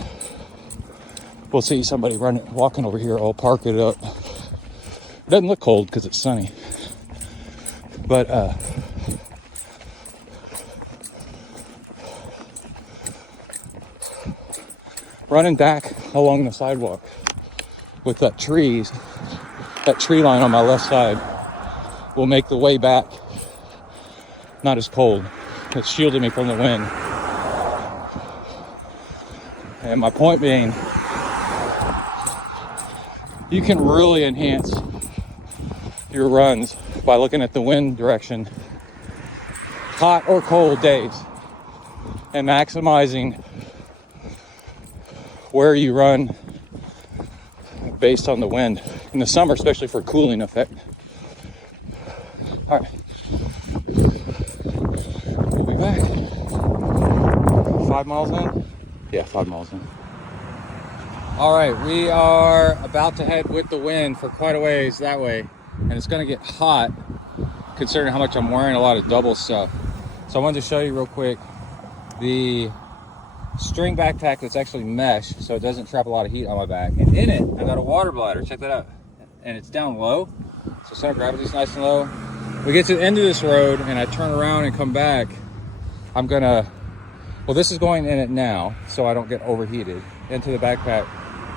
we'll see somebody walking over here. I'll park it up. It doesn't look cold because it's sunny. But running back along the sidewalk with that tree line on my left side will make the way back not as cold. It's shielding me from the wind. And my point being, you can really enhance your runs by looking at the wind direction, hot or cold days, and maximizing where you run based on the wind. In the summer, especially for cooling effect. All right, we'll be back. 5 miles in? Yeah, 5 miles in. All right, we are about to head with the wind for quite a ways that way, and it's gonna get hot considering how much I'm wearing a lot of double stuff. So I wanted to show you real quick the string backpack that's actually mesh, so it doesn't trap a lot of heat on my back. And in it, I got a water bladder. Check that out. And it's down low, so center of gravity's nice and low. We get to the end of this road, and I turn around and come back. I'm gonna, well, this is going in it now, so I don't get overheated into the backpack.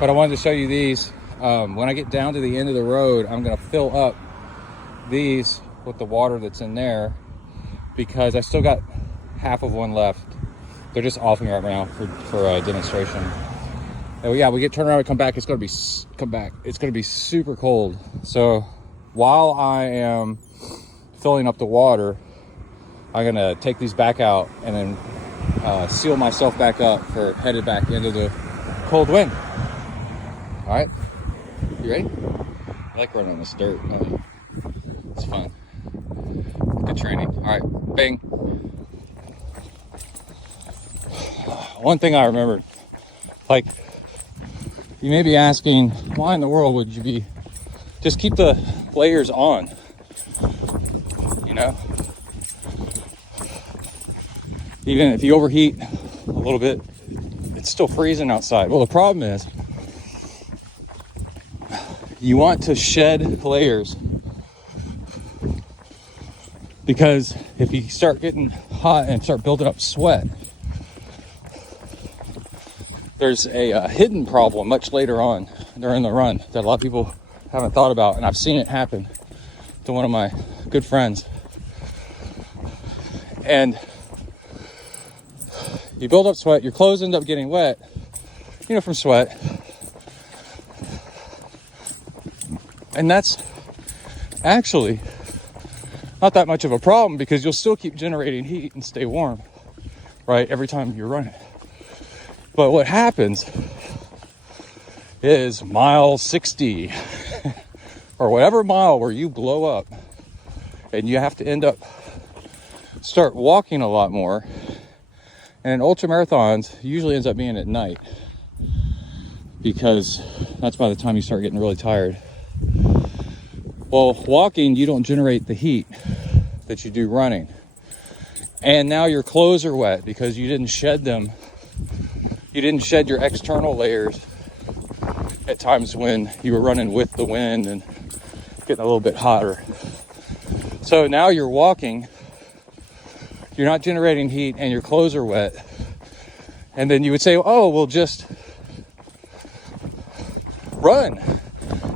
But I wanted to show you these. When I get down to the end of the road, I'm gonna fill up these with the water that's in there because I still got half of one left. They're just off me right now for a demonstration. And yeah, we get turned around and come back. It's gonna be super cold. So while I am filling up the water, I'm gonna take these back out and then seal myself back up for headed back into the cold wind. All right, you ready? I like running on this dirt. It's fun. Good training. All right, bang. One thing I remembered, like, you may be asking, why in the world would you be, just keep the layers on, you know? Even if you overheat a little bit, it's still freezing outside. Well, the problem is, you want to shed layers because if you start getting hot and start building up sweat, there's a hidden problem much later on during the run that a lot of people haven't thought about, and I've seen it happen to one of my good friends. And you build up sweat, your clothes end up getting wet, you know, from sweat. And that's actually not that much of a problem because you'll still keep generating heat and stay warm, right, every time you're running. But what happens is mile 60 or whatever mile where you blow up and you have to start walking a lot more. And in ultra marathons, usually ends up being at night because that's by the time you start getting really tired. Well, walking, you don't generate the heat that you do running. And now your clothes are wet because you didn't shed them. You didn't shed your external layers at times when you were running with the wind and getting a little bit hotter. So now you're walking, you're not generating heat and your clothes are wet. And then you would say, oh, we'll just run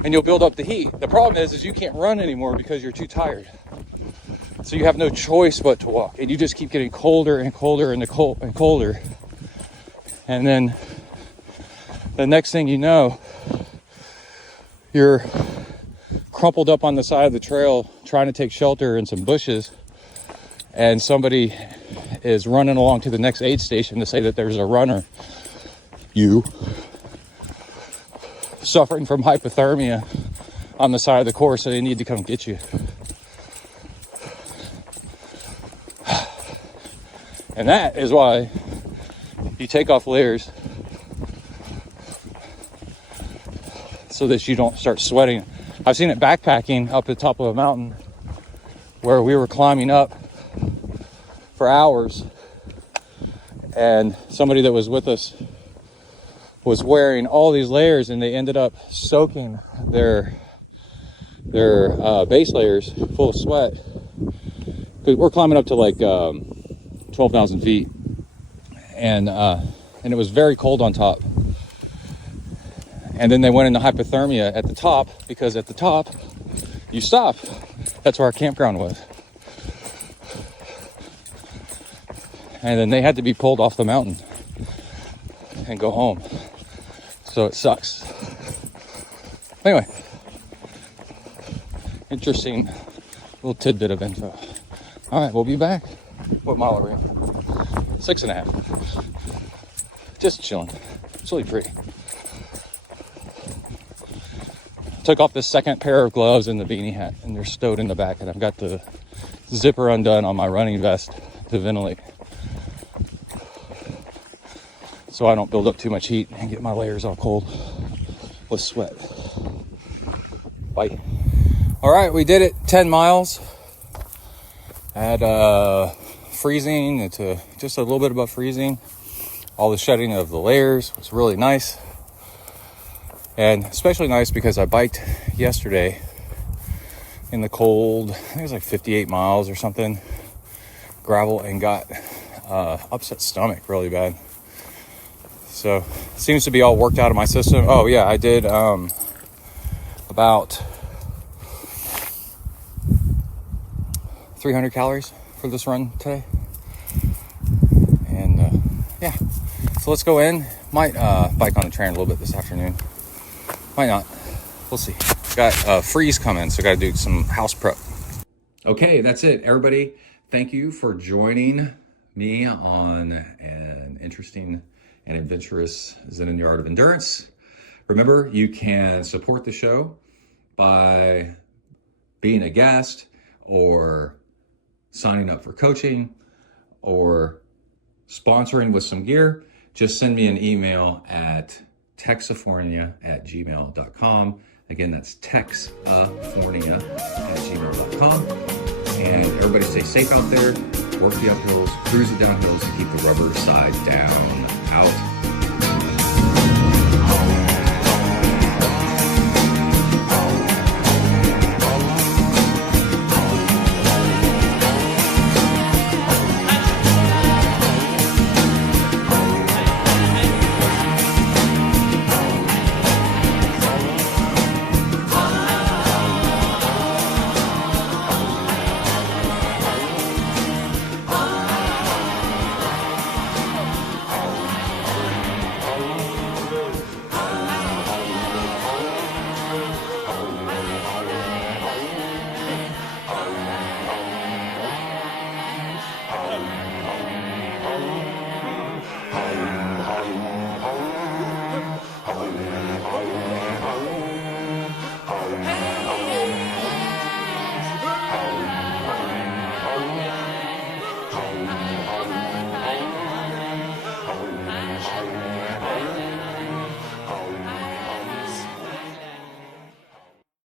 and you'll build up the heat. The problem is you can't run anymore because you're too tired. So you have no choice but to walk, and you just keep getting colder and colder and colder. And then the next thing you know, you're crumpled up on the side of the trail trying to take shelter in some bushes, and somebody is running along to the next aid station to say that there's a runner, you, suffering from hypothermia on the side of the course, so they need to come get you. And that is why you take off layers, so that you don't start sweating. I've seen it backpacking up the top of a mountain where we were climbing up for hours, and somebody that was with us was wearing all these layers, and they ended up soaking their base layers full of sweat. Because we're climbing up to like 12,000 feet, and it was very cold on top. And then they went into hypothermia at the top, because at the top you stop. That's where our campground was. And then they had to be pulled off the mountain and go home. So it sucks. Anyway, interesting little tidbit of info. All right, we'll be back. What mile are we on? 6.5. Just chilling. It's really pretty. Took off the second pair of gloves and the beanie hat, and they're stowed in the back, and I've got the zipper undone on my running vest to ventilate, so I don't build up too much heat and get my layers all cold with sweat. Bye. All right, we did it. 10 miles at freezing to just a little bit above freezing. All the shedding of the layers was really nice. And especially nice because I biked yesterday in the cold. I think it was like 58 miles or something, gravel, and got upset stomach really bad. So it seems to be all worked out of my system. Oh yeah, I did about 300 calories for this run today. And yeah, so let's go in. Might bike on the train a little bit this afternoon. Might not. We'll see. Got freeze coming, so got to do some house prep. Okay, that's it, everybody. Thank you for joining me on an interesting and adventurous Zen in the Art of Endurance. Remember, you can support the show by being a guest or signing up for coaching or sponsoring with some gear. Just send me an email at texifornia@gmail.com. Again, that's texifornia@gmail.com. And everybody stay safe out there. Work the uphills, cruise the downhills, and keep the rubber side down. Out.